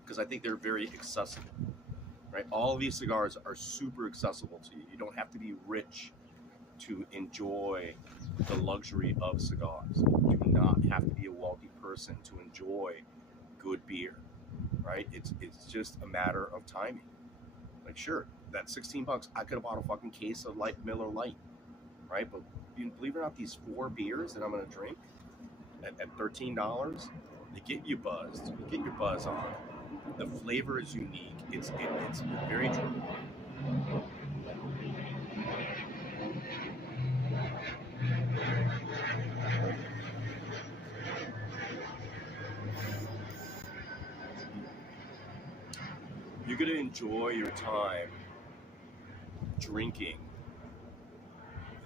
because I think they're very accessible. Right, all of these cigars are super accessible to you. You don't have to be rich to enjoy the luxury of cigars. You do not have to be a wealthy person to enjoy good beer, right? It's just a matter of timing. Like, sure, that $16, I could have bought a fucking case of Miller Lite, right? But believe it or not, these 4 beers that I'm gonna drink at $13, they get you buzzed. You get your buzz on. The flavor is unique. It's very true. You're going to enjoy your time drinking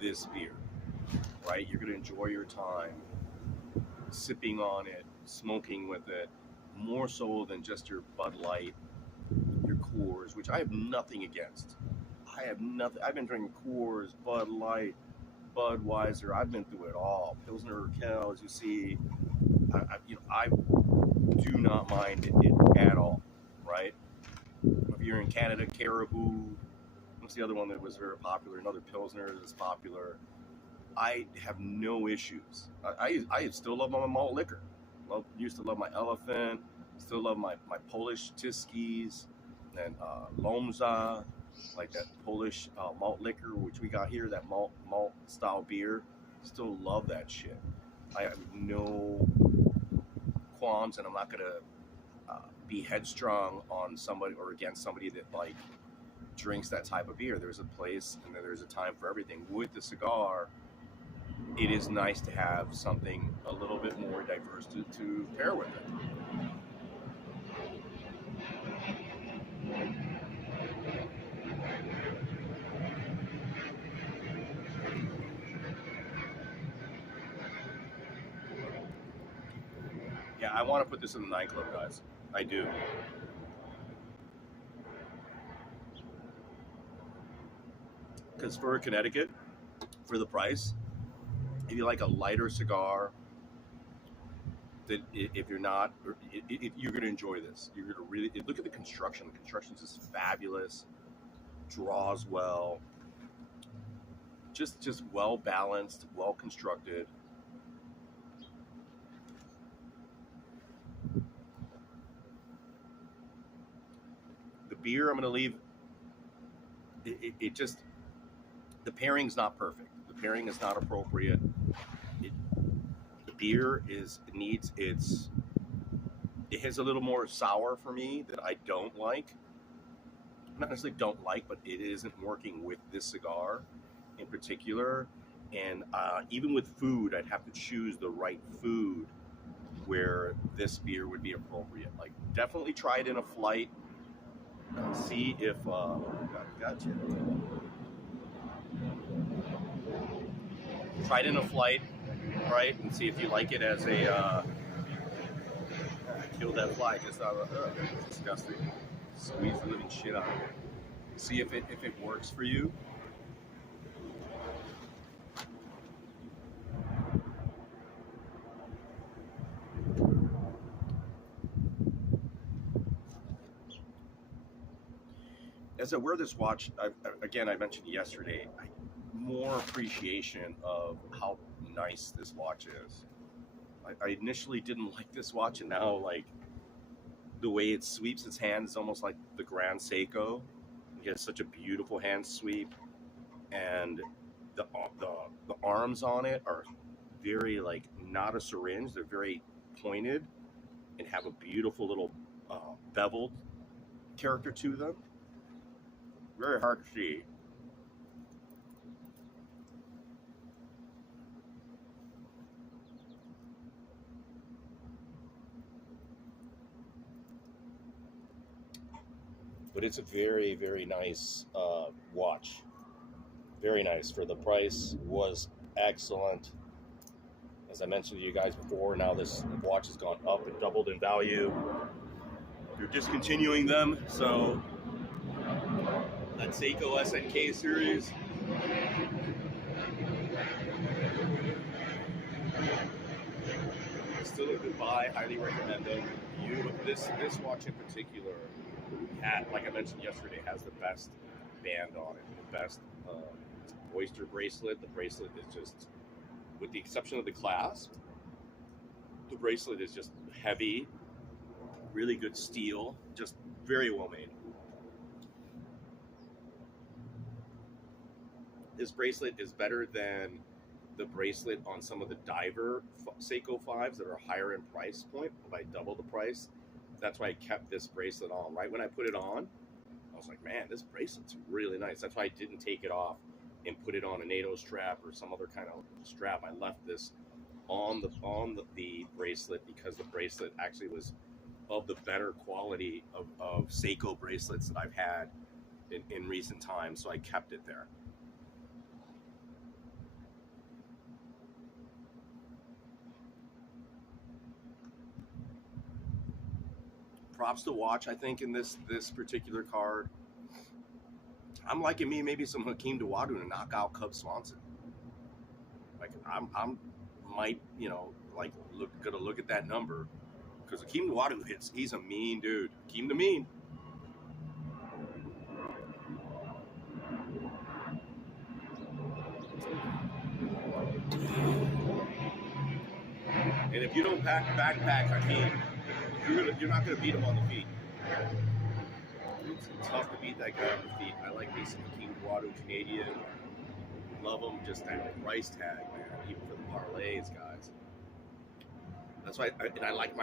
this beer, right? You're going to enjoy your time sipping on it, smoking with it, more so than just your Bud Light, your Coors, which I have nothing against. I have nothing. I've been drinking Coors, Bud Light, Budweiser. I've been through it all. Pilsner Urquell, as you see. I do not mind it at all, right? If you're in Canada, Caribou, what's the other one that was very popular? Another Pilsner that's popular. I have no issues. I still love my malt liquor. Used to love my Elephant. Still love my Polish Tiskis and Lomza, like that Polish malt liquor, which we got here, that malt style beer. Still love that shit. I have no qualms, and I'm not gonna be headstrong on somebody or against somebody that like drinks that type of beer. There's a place and there's a time for everything. With the cigar, it is nice to have something a little bit more diverse to pair with it. Yeah, I want to put this in the nightclub, guys. I do. Because for Connecticut, for the price, if you like a lighter cigar, that if you're not, you're going to enjoy this. You're going to really look at the construction. The construction is just fabulous, draws well, just well balanced, well constructed. The beer I'm going to leave. It just, the pairing's not perfect. The pairing is not appropriate. The beer it has a little more sour for me that I don't like. Not necessarily don't like, but it isn't working with this cigar in particular. And even with food, I'd have to choose the right food where this beer would be appropriate. Like, definitely try it in a flight. see if gotcha. Try it in a flight, right, and see if you like it as a kill that fly just out of it's disgusting. Squeeze the living shit out of it. See if it works for you. As I wear this watch, again, I mentioned yesterday, more appreciation of how nice this watch is. I initially didn't like this watch, and now, like, the way it sweeps its hand is almost like the Grand Seiko. It has such a beautiful hand sweep, and the arms on it are very, like, not a syringe. They're very pointed and have a beautiful little beveled character to them. Very hard to see. But it's a very, very nice watch. Very nice. For the price, was excellent. As I mentioned to you guys before, now this watch has gone up and doubled in value. They're discontinuing them, so that Seiko SNK series. Still a good buy. Highly recommend them. This watch in particular had, like I mentioned yesterday, has the best band on it. The best oyster bracelet. The bracelet is just, with the exception of the clasp, the bracelet is just heavy, really good steel, just very well made. This bracelet is better than the bracelet on some of the diver Seiko 5s that are higher in price point, by double the price. That's why I kept this bracelet on. Right when I put it on, I was like, man, this bracelet's really nice. That's why I didn't take it off and put it on a NATO strap or some other kind of strap. I left this on the bracelet because the bracelet actually was of the better quality of Seiko bracelets that I've had in recent times, so I kept it there. Props to watch, I think, in this particular card. I'm liking maybe some Hakeem Dawodu to knock out Cub Swanson. Like, I'm might, like, gonna look at that number, because Hakeem Dawodu he's a mean dude. Hakeem the mean. And if you don't backpack Hakeem, you're not gonna beat him on the feet. It's tough to beat that guy on the feet. I like me some Hakeem Dawodu Canadian. Love him. Just that price tag, man. Even for the parlays, guys. That's why. I like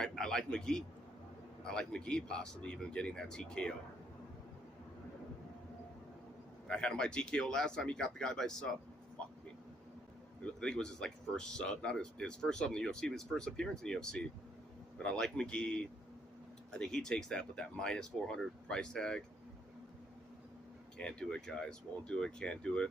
McGee. I like McGee possibly even getting that TKO. I had him by TKO last time. He got the guy by sub. Fuck me. I think it was his first sub, not his first sub in the UFC, but his first appearance in the UFC. But I like McGee. I think he takes that with that minus 400 price tag. Can't do it, guys. Won't do it. Can't do it.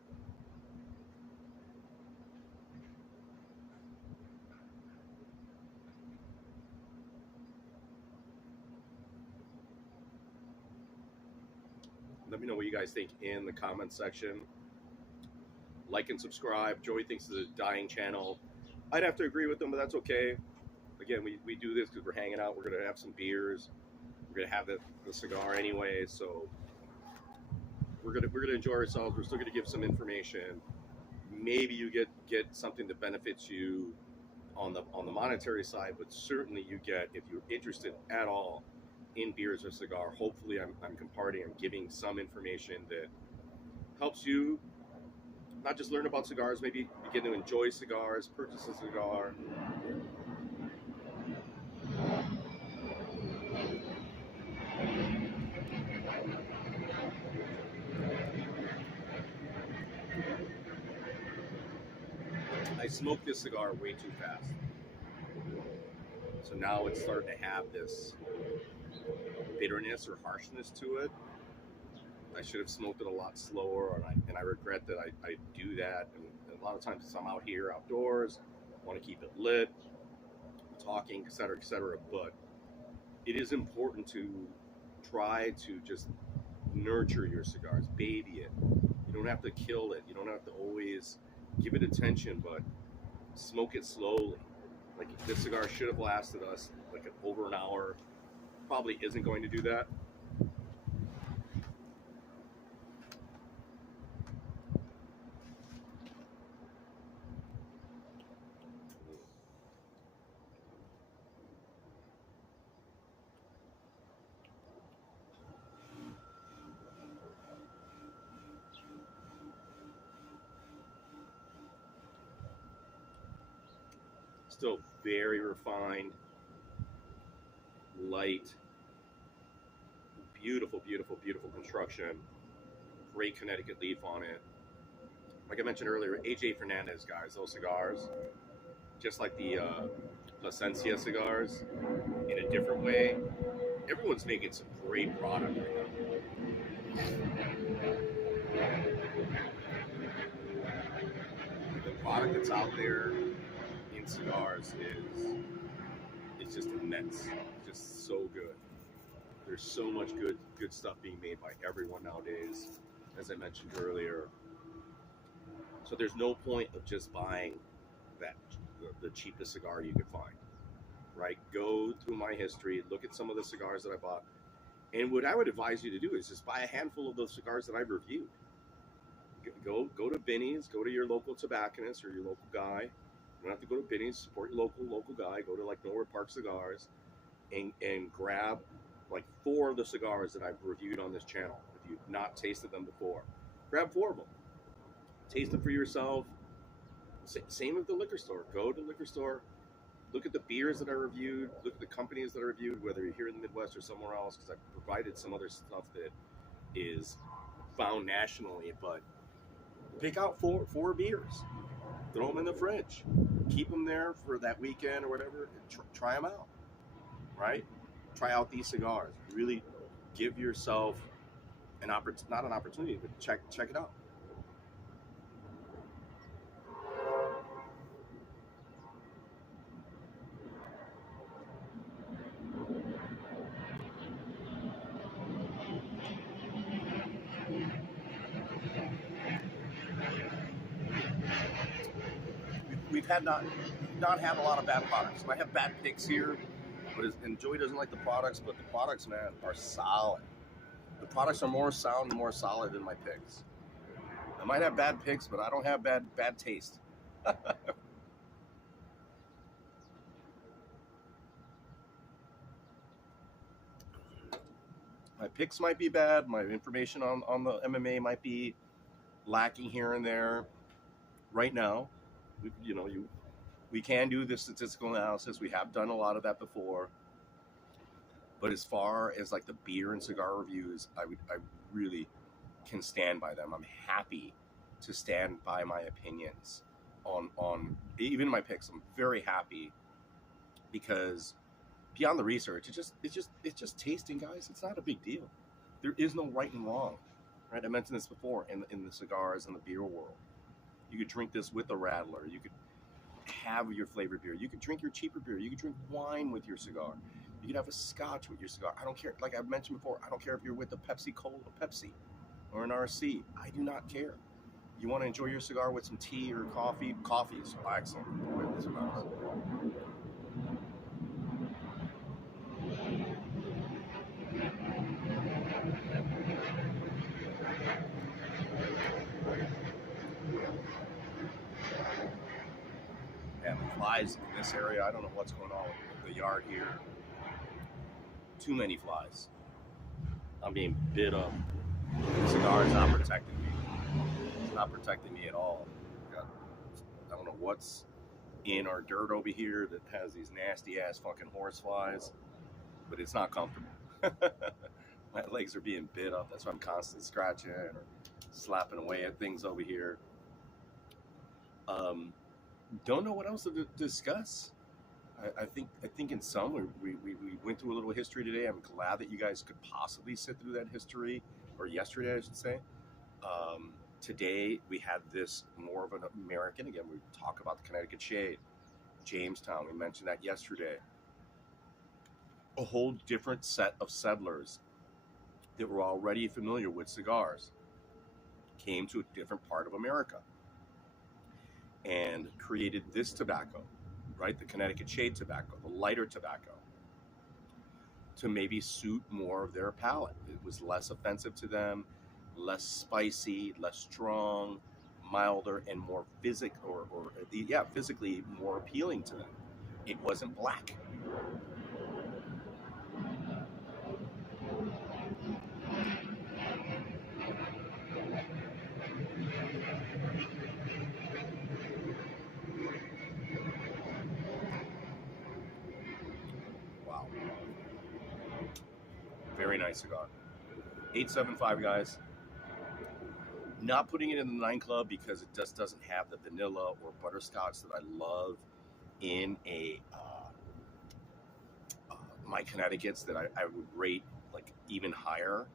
Let me know what you guys think in the comment section. Like and subscribe. Joey thinks it's a dying channel. I'd have to agree with him, but that's okay. Again, we do this because we're hanging out. We're going to have some beers. We're going to have the cigar anyway, so we're going to enjoy ourselves. We're still going to give some information. Maybe you get something that benefits you on the monetary side, but certainly you get, if you're interested at all in beers or cigar, hopefully I'm imparting, I'm giving some information that helps you not just learn about cigars, maybe begin to enjoy cigars, purchase a cigar. I smoked this cigar way too fast. So now it's starting to have this bitterness or harshness to it. I should have smoked it a lot slower, and I regret that I do that. And a lot of times, I'm out here outdoors, want to keep it lit, talking, etc., etc. But it is important to try to just nurture your cigars, baby it. You don't have to kill it. You don't have to always give it attention, but smoke it slowly. Like this cigar should have lasted us like over an hour. Probably isn't going to do that. Still very refined, light, beautiful, beautiful, beautiful construction. Great Connecticut leaf on it. Like I mentioned earlier, AJ Fernandez, guys, those cigars, just like the Plasencia cigars, in a different way. Everyone's making some great product right now. The product that's out there in cigars is it's just immense. It's just so good. There's so much good stuff being made by everyone nowadays, as I mentioned earlier. So there's no point of just buying that the cheapest cigar you could find, right? Go through my history, look at some of the cigars that I bought, and what I would advise you to do is just buy a handful of those cigars that I've reviewed. Go to Binny's, go to your local tobacconist or your local guy. You don't have to go to Binny's. Support your local guy. Go to like Norwood Park Cigars, and grab like 4 of the cigars that I've reviewed on this channel. If you've not tasted them before, grab 4 of them. Taste them for yourself. Same with the liquor store. Go to the liquor store. Look at the beers that I reviewed. Look at the companies that I reviewed, whether you're here in the Midwest or somewhere else, because I've provided some other stuff that is found nationally. But pick out four beers. Throw them in the fridge. Keep them there for that weekend or whatever. Try them out, right? Try out these cigars. Really give yourself not an opportunity, but check it out. We've had not had a lot of bad products. I have bad picks here, and Joey doesn't like the products, but the products, man, are solid. The products are more sound and more solid than my picks. I might have bad picks, but I don't have bad taste. My picks might be bad. My information on the MMA might be lacking here and there. Right now, we can do the statistical analysis. We have done a lot of that before. But as far as like the beer and cigar reviews, I really can stand by them. I'm happy to stand by my opinions on even my picks. I'm very happy because beyond the research, it's just tasting, guys. It's not a big deal. There is no right and wrong, right? I mentioned this before in the cigars and the beer world. You could drink this with a Rattler. You could have your flavored beer. You could drink your cheaper beer. You could drink wine with your cigar. You could have a scotch with your cigar. I don't care. Like I mentioned before, I don't care if you're with a Pepsi Cola, Pepsi, or an RC. I do not care. You want to enjoy your cigar with some tea or coffee? Coffee is excellent with cigars. And the flies in this area, I don't know what's going on with the yard here. Too many flies. I'm being bit up. The cigar is not protecting me. It's not protecting me at all. I don't know what's in our dirt over here that has these nasty ass fucking horse flies, but it's not comfortable. My legs are being bit up. That's why I'm constantly scratching or slapping away at things over here. Don't know what else to discuss. I think in some we went through a little history today. I'm glad that you guys could possibly sit through that history or yesterday, I should say. Today we had this more of an American. Again, we talk about the Connecticut Shade, Jamestown. We mentioned that yesterday. A whole different set of settlers that were already familiar with cigars came to a different part of America and created this tobacco, right? The Connecticut Shade tobacco, the lighter tobacco, to maybe suit more of their palate. It was less offensive to them, less spicy, less strong, milder, and more physically more appealing to them. It wasn't black. Wow. Very nice cigar. 875, guys. Not putting it in the 9 Club because it just doesn't have the vanilla or butterscotch that I love in a my Connecticut's that I would rate like even higher.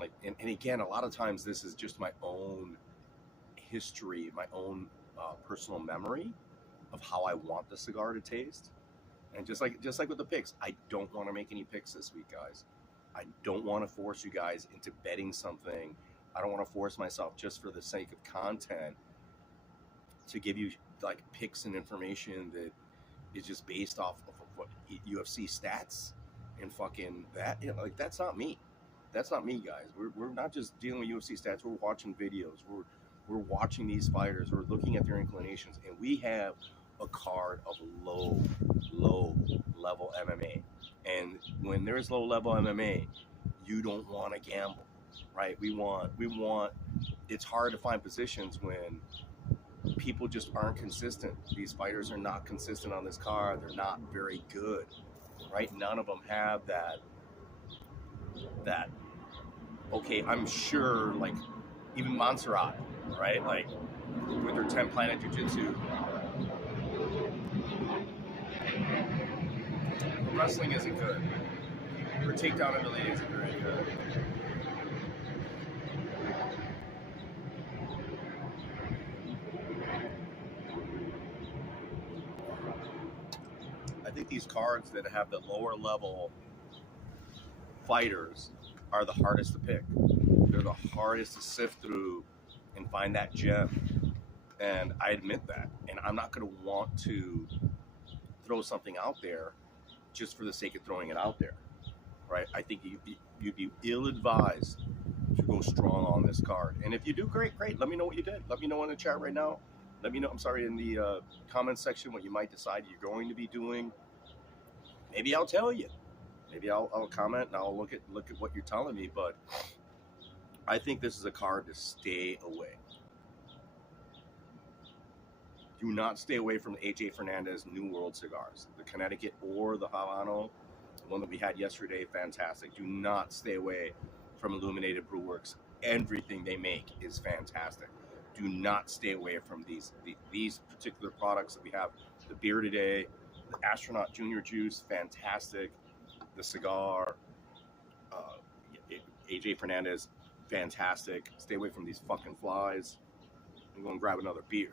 Like, and again, a lot of times this is just my own history, my own personal memory of how I want the cigar to taste. And just like with the picks, I don't want to make any picks this week, guys. I don't want to force you guys into betting something. I don't want to force myself just for the sake of content to give you like picks and information that is just based off of what UFC stats and fucking that. You know, like that's not me. That's not me, guys. We're not just dealing with UFC stats. We're watching videos. We're watching these fighters. We're looking at their inclinations, and we have a card of low level MMA. And when there's low level MMA, you don't want to gamble, right? We want. It's hard to find positions when people just aren't consistent. These fighters are not consistent on this card. They're not very good, right? None of them have that. Okay, I'm sure, like even Montserrat, right? Like with her 10 planet jiu-jitsu. Wrestling isn't good. Her takedown ability isn't very good. I think these cards that have the lower level fighters are the hardest to pick. They're the hardest to sift through and find that gem. And I admit that. And I'm not going to want to throw something out there just for the sake of throwing it out there, right? I think you'd be ill-advised to go strong on this card. And if you do, great. Let me know what you did. Let me know in the chat right now. Let me know, in the comments section what you might decide you're going to be doing. Maybe I'll tell you. Maybe I'll comment and I'll look at what you're telling me. But I think this is a card to stay away. Do not stay away from the AJ Fernandez New World cigars. The Connecticut or the Habano, the one that we had yesterday, fantastic. Do not stay away from Illuminated Brew Works. Everything they make is fantastic. Do not stay away from these particular products that we have. The beer today, the Astronaut Junior Juice, fantastic. The cigar, AJ Fernandez, fantastic. Stay away from these fucking flies. I'm going to grab another beer.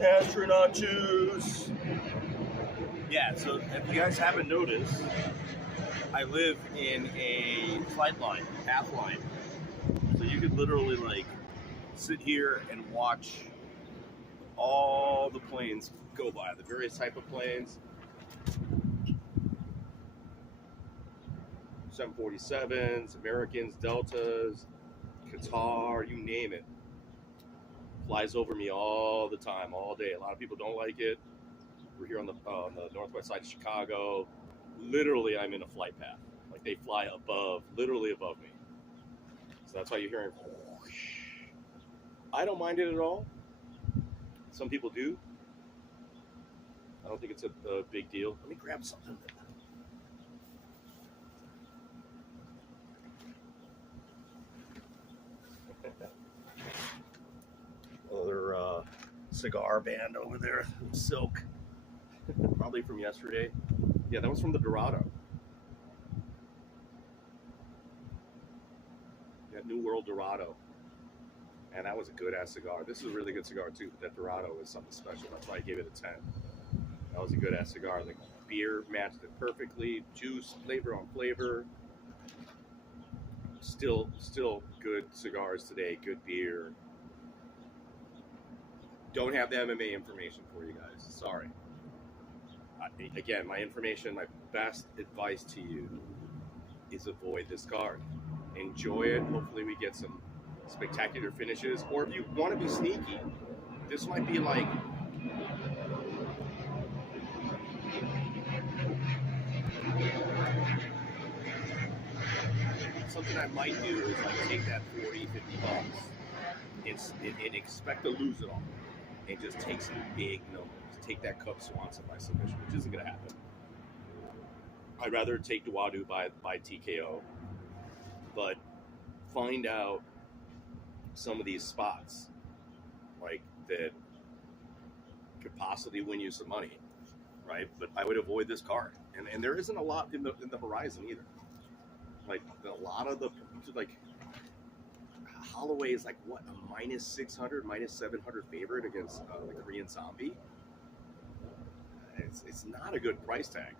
Astronaut juice. Yeah, so if you guys haven't noticed, I live in a flight line, path line. So you could literally like sit here and watch all the planes go by, the various type of planes. 747s, Americans, Deltas, Qatar, you name it. Flies over me all the time, all day. A lot of people don't like it. We're here on the northwest side of Chicago. Literally, I'm in a flight path. Like they fly above, literally above me. So that's why you're hearing whoosh. I don't mind it at all. Some people do. I don't think it's a big deal. Let me grab something. Other cigar band over there, silk, probably from yesterday. Yeah, that was from the Dorado. That New World Dorado, and that was a good ass cigar. This is a really good cigar too. But that Dorado was something special. That's why I gave it a 10. That was a good ass cigar. The beer matched it perfectly. Juice, flavor on flavor. Still good cigars today. Good beer. Don't have the MMA information for you guys. Sorry. Again, my information, my best advice to you is avoid this card. Enjoy it. Hopefully we get some spectacular finishes. Or if you want to be sneaky, this might be like something I might do is like take that 40, 50 bucks and expect to lose it all. And just take some big numbers. Take that Cub Swanson by submission, which isn't going to happen. I'd rather take Duadu by TKO. But find out some of these spots like that could possibly win you some money, right? But I would avoid this card. And there isn't a lot in the horizon either. Like a lot of the like Holloway is like what, a minus 600, minus 700 favorite against the Korean Zombie. It's not a good price tag.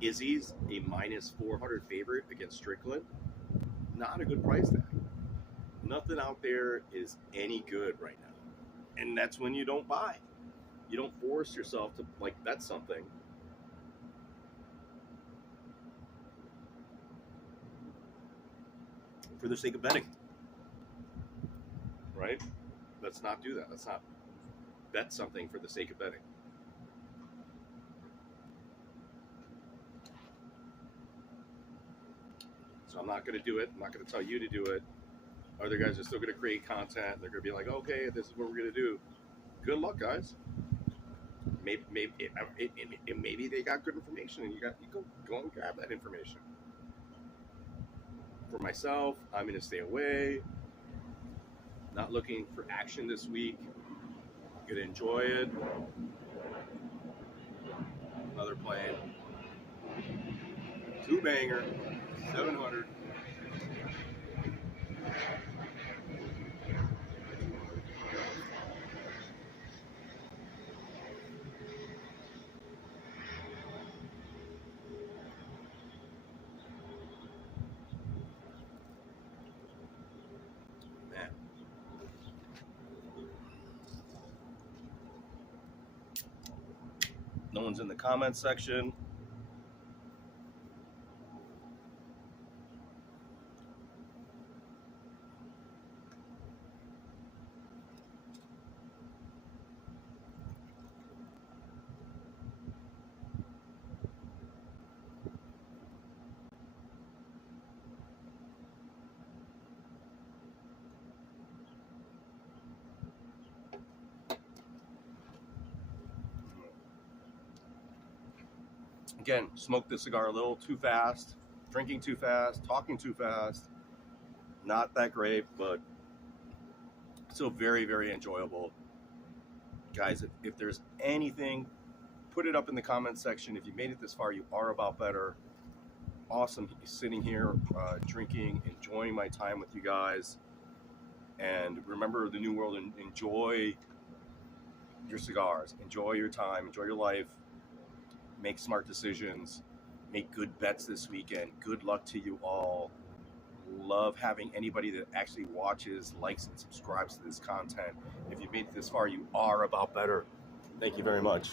Izzy's a minus 400 favorite against Strickland. Not a good price tag. Nothing out there is any good right now. And that's when you don't buy. You don't force yourself to like bet something. For the sake of betting, right? Let's not do that. Let's not bet something for the sake of betting. So I'm not going to do it. I'm not going to tell you to do it. Other guys are still going to create content. They're going to be like, okay, this is what we're going to do. Good luck, guys. Maybe they got good information, and you go and grab that information. For myself, I'm going to stay away. Not looking for action this week. Going to enjoy it. Another plane. 2-banger. 700. Man. No one's in the comments section. Again, smoked the cigar a little too fast, drinking too fast, talking too fast. Not that great, but still very, very enjoyable. Guys, if there's anything, put it up in the comments section. If you made it this far, you are about better. Awesome sitting here, drinking, enjoying my time with you guys. And remember the New World, and enjoy your cigars. Enjoy your time, enjoy your life, make smart decisions, make good bets this weekend. Good luck to you all. Love having anybody that actually watches, likes, and subscribes to this content. If you made it this far, you are about better. Thank you very much.